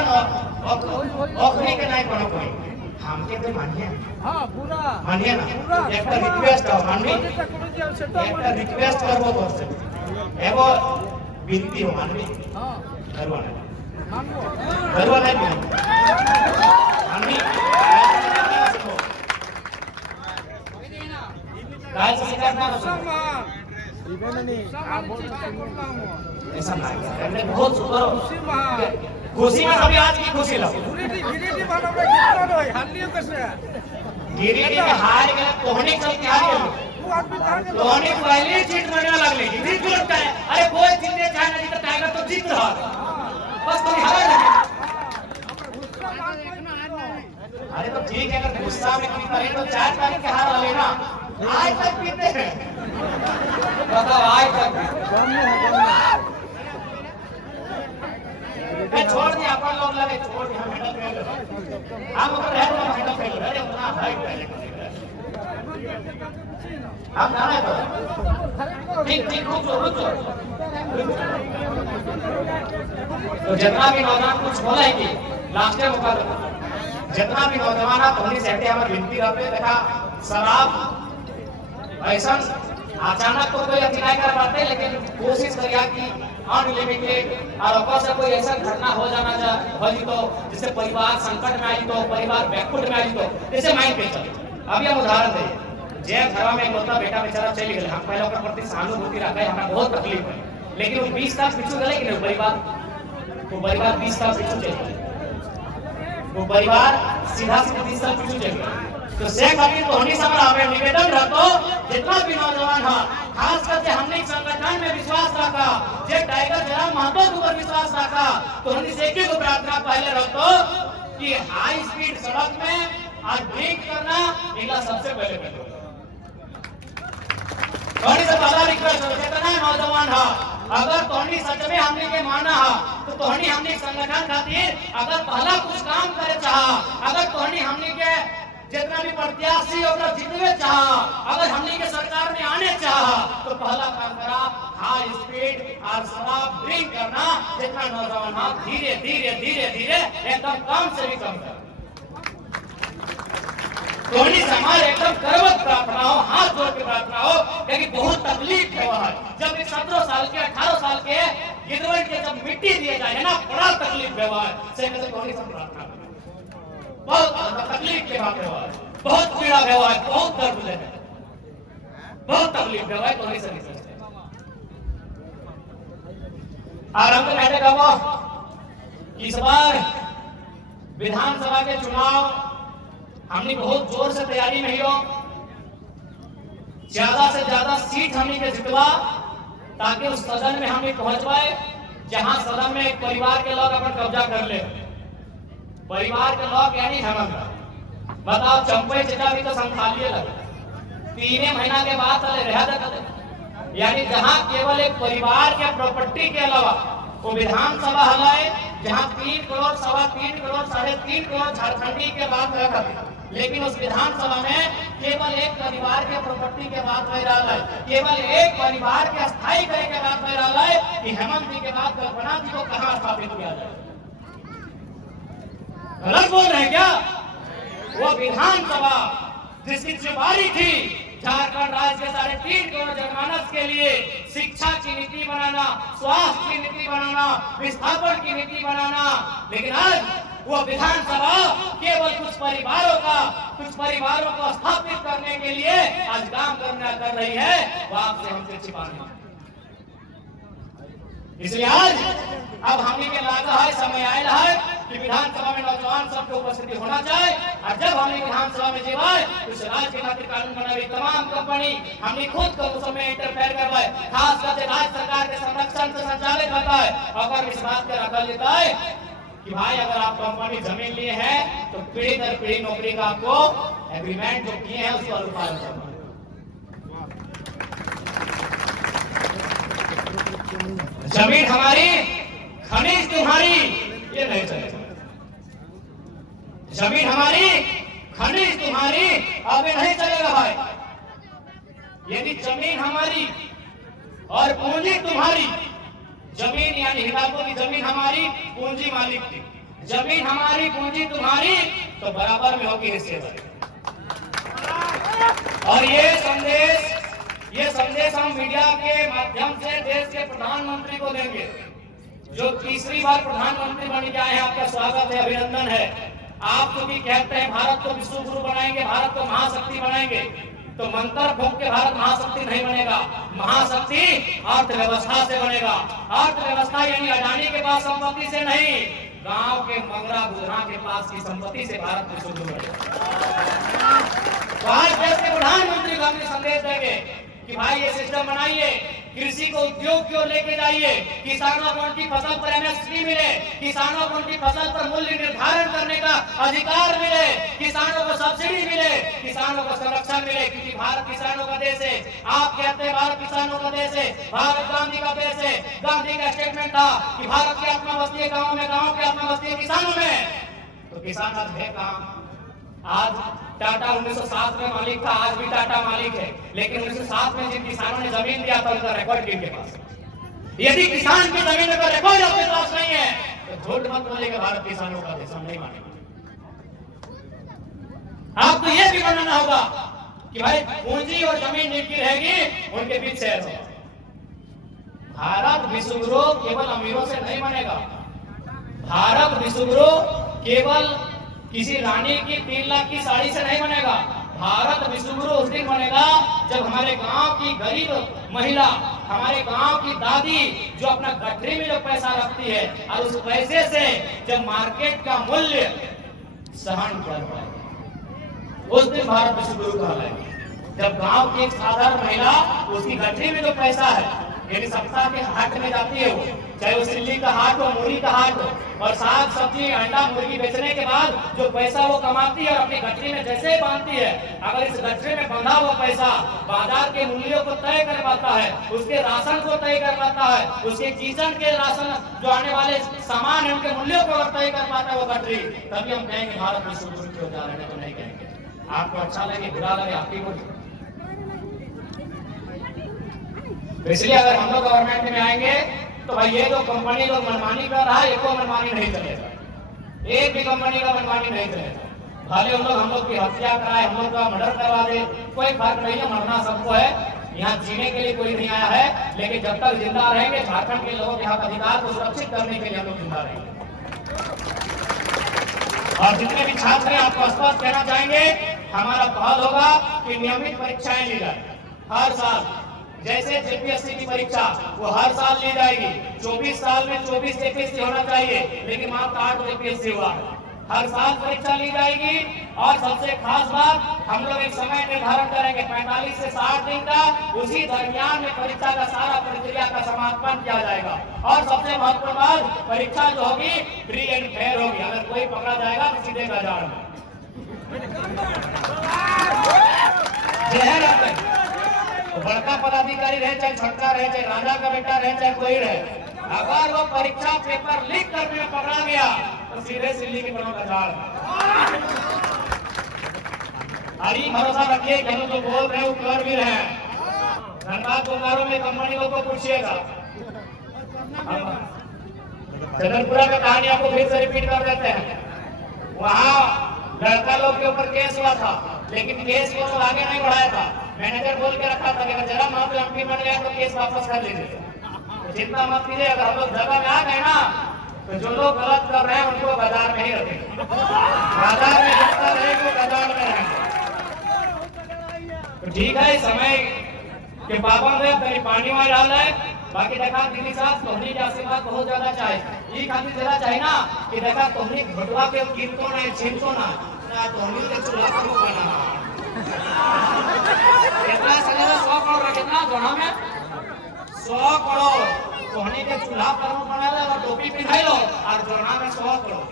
ओखरी के नहीं कोनो कोई हमके तो मानिए हां पूरा मानिए ना एक रिक्वेस्ट है मानिए एक रिक्वेस्ट करबो तो से एगो विनती हो मानवी हां करवाना मानो करवाना नहीं मानवी काय से करना ऐसा नहीं बहुत सुंदर खुशी में कभी आज की खुशी लो गिरिटी बनवले कितना होय हालियो कैसे गिरिटी में हार गए कोहनी चलती हार गए कोहनी पहले जीत करने लगले गिरिटी क्यों लगता है अरे कोई जीतने चाहे नहीं तो टाइगर तो जीत रहा बस तुम हार गए अरे तो ठीक है अगर गुस्सा में की करें तो 4 तारीख के हार वाले ना आज तक पीते हैं बताओ आज तक मैं छोड़ दिया अपन लोग लगे छोड़ दिया मेडल फेल हम ऊपर है तो मेडल फेल अरे उतना भाई पहले हम जाना है तो ठीक रुको तो जितना भी नौजवान कुछ बोला है कि लास्ट में मौका दो जितना भी नौजवान आप हमने सहते हमारी विनती करते देखा शराब ऐसा अचानक तो कोई अतिनाय कर पाते लेकिन कोशिश करिए कि अनलिमिटेड और ऊपर से कोई ऐसा घटना हो जाना चाहिए तो जिससे परिवार संकट में आई तो परिवार बैकफुट में आई तो जैसे माइंड पे चले। अभी हम उदाहरण दें जे घर में एक बेटा बेचारा चली गए हम पहले ओकर प्रति सहानुभूति रखे हमरा बहुत तकलीफ है लेकिन वो 20 साल पीछे गए कि नहीं परिवार 20 साल पीछे चल गए वो परिवार सीधा 20 साल पीछे चल गए। तो शेख अली तो होनी समझ आवे निवेदन रखो जितना भी नौजवान है खास करके हमने संगठन में विश्वास रखा जे टाइगर जराम महतो के ऊपर विश्वास रखा तो हमने सेके को प्रार्थना पहले रखो कि हाई स्पीड सड़क में आज ब्रेक करना इनका सबसे पहले थोड़ी सा पहला रिक्वेस्ट है कितना नौजवान है अगर तोहनी सच में हमने के माना है तो तोहनी हमने संगठन खातिर अगर पहला कुछ काम करे चाहा अगर तोहनी हमने के जितना भी प्रत्याशी ओकरा जितने चाहा अगर हमने के सरकार में आने चाहा तो पहला काम करा हाई स्पीड और शराब ड्रिंक करना जितना नौजवान है धीरे धीरे धीरे धीरे एकदम कम से भी कम कर तोहनी समाज एकदम करवत प्रार्थना हो हाथ जोड़ के प्रार्थना हो क्योंकि बहुत तकलीफ है वहां जब 17 साल के 18 साल के गिरवन के जब मिट्टी दिए जाए ना बड़ा तकलीफ है वहां से तोहनी सब प्रार्थना बहुत तकलीफ के बात है बहुत पीड़ा है बहुत दर्द है बहुत तकलीफ है तो नहीं समझ सकते आरंभ बैठे का इस बार विधानसभा के चुनाव हमने बहुत जोर से तैयारी में हो ज्यादा से ज्यादा सीट हमने के जितवा ताकि उस सदन में हमें पहुंच पाए जहां सदन में एक परिवार के लोग अपन कब्जा कर ले परिवार के लोग यानी हेमंत बताओ चंपई चचा भी तो संभालिए लगे 3 महीना के बाद चले रह यानी जहां केवल एक परिवार के प्रॉपर्टी के अलावा वो विधानसभा हलाए जहां 3 करोड़, 3.25 करोड़, 3.5 करोड़ झारखंडी के बात रखा, लेकिन उस विधानसभा में केवल एक परिवार के प्रॉपर्टी के बात हो रहा है, केवल एक परिवार के स्थायी करे के बात हो रहा है कि हेमंत जी के बाद कल्पना जी को कहां स्थापित किया जाए। गलत बोल रहे क्या? वो विधानसभा जिसकी जिम्मेदारी थी झारखंड राज्य के 3.5 करोड़ जनमानस के लिए शिक्षा की नीति बनाना, स्वास्थ्य की नीति बनाना, विस्थापन की नीति बनाना, लेकिन आज वो विधानसभा केवल कुछ परिवारों को स्थापित करने के लिए आज काम कर रही है, वो आपसे हमसे छिपाने। इसलिए आज अब हमने के लागा है, समय आया है कि विधानसभा में नौजवान सबको उपस्थिति होना चाहिए। और जब हमने विधानसभा में जीवाए उस राज्य के खातिर कानून बनावे, तमाम कंपनी हमने खुद को उस समय इंटरफेयर करवाए, खास करके राज्य सरकार के संरक्षण से संचालित होता है। अगर इस बात का रखा लेता है कि भाई अगर आप कंपनी जमीन लिए हैं तो पीढ़ी दर पीढ़ी नौकरी का आपको एग्रीमेंट जो किए हैं उसको अनुपालन करना। जमीन हमारी, खनिज तुम्हारी, ये नहीं चलेगा। जमीन हमारी, खनिज तुम्हारी, अब ये नहीं चलेगा भाई। यदि जमीन हमारी और पूंजी तुम्हारी, जमीन यानी हिंडाल्को की जमीन हमारी, पूंजी मालिक की, जमीन हमारी, पूंजी तुम्हारी, तो बराबर में होगी हिस्सेदारी। और ये संदेश हम मीडिया के माध्यम से देश के प्रधानमंत्री को देंगे, जो तीसरी बार प्रधानमंत्री बन के आए हैं। आपका स्वागत है, अभिनंदन है। आप तो भी कहते हैं भारत को विश्व गुरु बनाएंगे, भारत को महाशक्ति बनाएंगे, तो मंत्र फूंक के भारत महाशक्ति नहीं बनेगा। महाशक्ति अर्थव्यवस्था से बनेगा। अर्थव्यवस्था यानी अडानी के पास संपत्ति से नहीं, गांव के मंगरा गुजरा के पास की संपत्ति से भारत विश्व गुरु बनेगा। तो आज देश के प्रधानमंत्री को हमने संदेश देंगे कि भाई ये सिस्टम बनाइए, कृषि को उद्योग की ओर लेके जाइए, किसानों को उनकी फसल पर एमएसपी मिले, किसानों को उनकी फसल पर मूल्य निर्धारण करने का अधिकार मिले, किसानों को सब्सिडी मिले, किसानों को संरक्षण मिले, क्योंकि भारत किसानों का देश है। आप कहते हैं भारत किसानों का देश है, भारत गांधी का देश है। गांधी का स्टेटमेंट था कि भारत की आत्मा बसती है गाँव में, गाँव की आत्मा बसती है किसानों में। तो किसान आज है कहाँ? आज टाटा 1907 में मालिक था, आज भी टाटा मालिक है, लेकिन 1907 में जिन किसानों ने जमीन दिया था उनका रिकॉर्ड किनके पास? यदि किसान की जमीन का रिकॉर्ड आपके पास नहीं है तो झूठ मत बोलिएगा भारत किसानों का देश, हम नहीं मानेंगे। आपको यह भी बनाना होगा कि भाई पूंजी और जमीन जिनकी रहेगी उनके बीच शेयर हो। भारत विश्व गुरु केवल अमीरों से नहीं बनेगा। भारत विश्व गुरु केवल किसी रानी की 3 लाख की साड़ी से नहीं बनेगा। भारत विश्व गुरु उस दिन बनेगा जब हमारे गांव की गरीब महिला, हमारे गांव की दादी जो अपना गठरी में जो पैसा रखती है और उस पैसे से जब मार्केट का मूल्य सहन कर पाए, उस दिन भारत विश्व गुरु कहलाएगी। जब गांव की एक साधारण महिला उसकी गठरी में जो पैसा है, यानी सप्ताह के हाट में जाती है, वो चाहे वो सिल्ली का हाट हो, मूली का हाट हो, और साग सब्जी अंडा मुर्गी बेचने के बाद जो पैसा वो कमाती है और अपनी गठरी में जैसे ही बांधती है, अगर इस गठरी में बंधा हुआ पैसा बाजार के मूल्यों को तय कर पाता है, उसके राशन को तय कर पाता है, उसके किचन के राशन जो आने वाले सामान है उनके मूल्यों को अगर तय कर पाता है वो गठरी, तभी हम कहेंगे भारत विश्व गुरु क्यों जा रहे हैं। तो नहीं कहेंगे। आपको अच्छा लगे बुरा लगे आपकी मर्जी। इसलिए अगर हम लोग गवर्नमेंट में आएंगे तो भाई ये जो कंपनी लोग मनमानी कर रहा है, एक को मनमानी नहीं चलेगा, एक भी कंपनी का मनमानी नहीं चलेगा। भले हम लोग की हत्या कराए, हम लोग का मर्डर करवा दे, कोई फर्क नहीं है, मरना सबको है। यहाँ जीने के लिए कोई नहीं आया है, लेकिन जब तक जिंदा रहेंगे झारखंड के लोगों के हक अधिकार को सुरक्षित करने के लिए हम लोग जिंदा रहेंगे। और जितने भी छात्र हैं आपको स्पष्ट कहना चाहेंगे, हमारा पहल होगा कि नियमित परीक्षाएं ली जाए हर साल। जैसे जेपीएससी की परीक्षा वो हर साल ली जाएगी, 24 साल में 24 जेपीएससी होना चाहिए, लेकिन मात्र 8 जेपीएससी हुआ। हर साल परीक्षा ली जाएगी। और सबसे खास बात, हम लोग एक समय निर्धारण करेंगे 45 से 60 दिन का, उसी दरमियान में परीक्षा का सारा प्रक्रिया का समापन किया जाएगा। और सबसे महत्वपूर्ण बात, परीक्षा जो होगी फ्री एंड फेयर होगी। अगर कोई पकड़ा जाएगा तो सीधे बाजार में बड़का पदाधिकारी रहे, चाहे छोटका रहे, चाहे राजा का बेटा रहे, चाहे कोई रहे, अगर वो परीक्षा पेपर लीक करने में पकड़ा गया तो सीधे सिल्ली की बनो गजाल। अरे भरोसा रखिए कि हम जो बोल रहे हैं वो कर भी रहे हैं। धनबाद बोकारो में कंपनी लोग को पूछिएगा। चंदनपुरा का कहानी आपको फिर से रिपीट कर देते हैं। वहाँ लड़का लोग के ऊपर केस हुआ था, लेकिन केस को लोग आगे नहीं बढ़ाया था। मैनेजर बोल के रखा था कि अगर जरा मामले एमपी बन गया तो केस वापस कर लीजिए। तो जितना मत कीजिए, अगर हम लोग जगह में आ गए ना तो जो लोग गलत कर रहे हैं उनको बाजार में ही रखेंगे। बाजार में जितना रहेंगे वो बाजार में रहेंगे। तो ठीक है, समय के पाबंद है, कहीं पानी में डाल रहा है। बाकी देखा दिल्ली साहब तोहनी के आशीर्वाद बहुत ज्यादा चाहिए। ये खातिर ज्यादा चाहिए ना कि देखा तोहनी घटवा के गिरतो ना छीनतो ना तोहनी के चूल्हा पर बना कितना सजा 100 करोड़ कितना जोड़ा में 100 करोड़ तोहनी के चूल्हा पर बना और टोपी पहनाई लो और जोड़ा में 100 करोड़।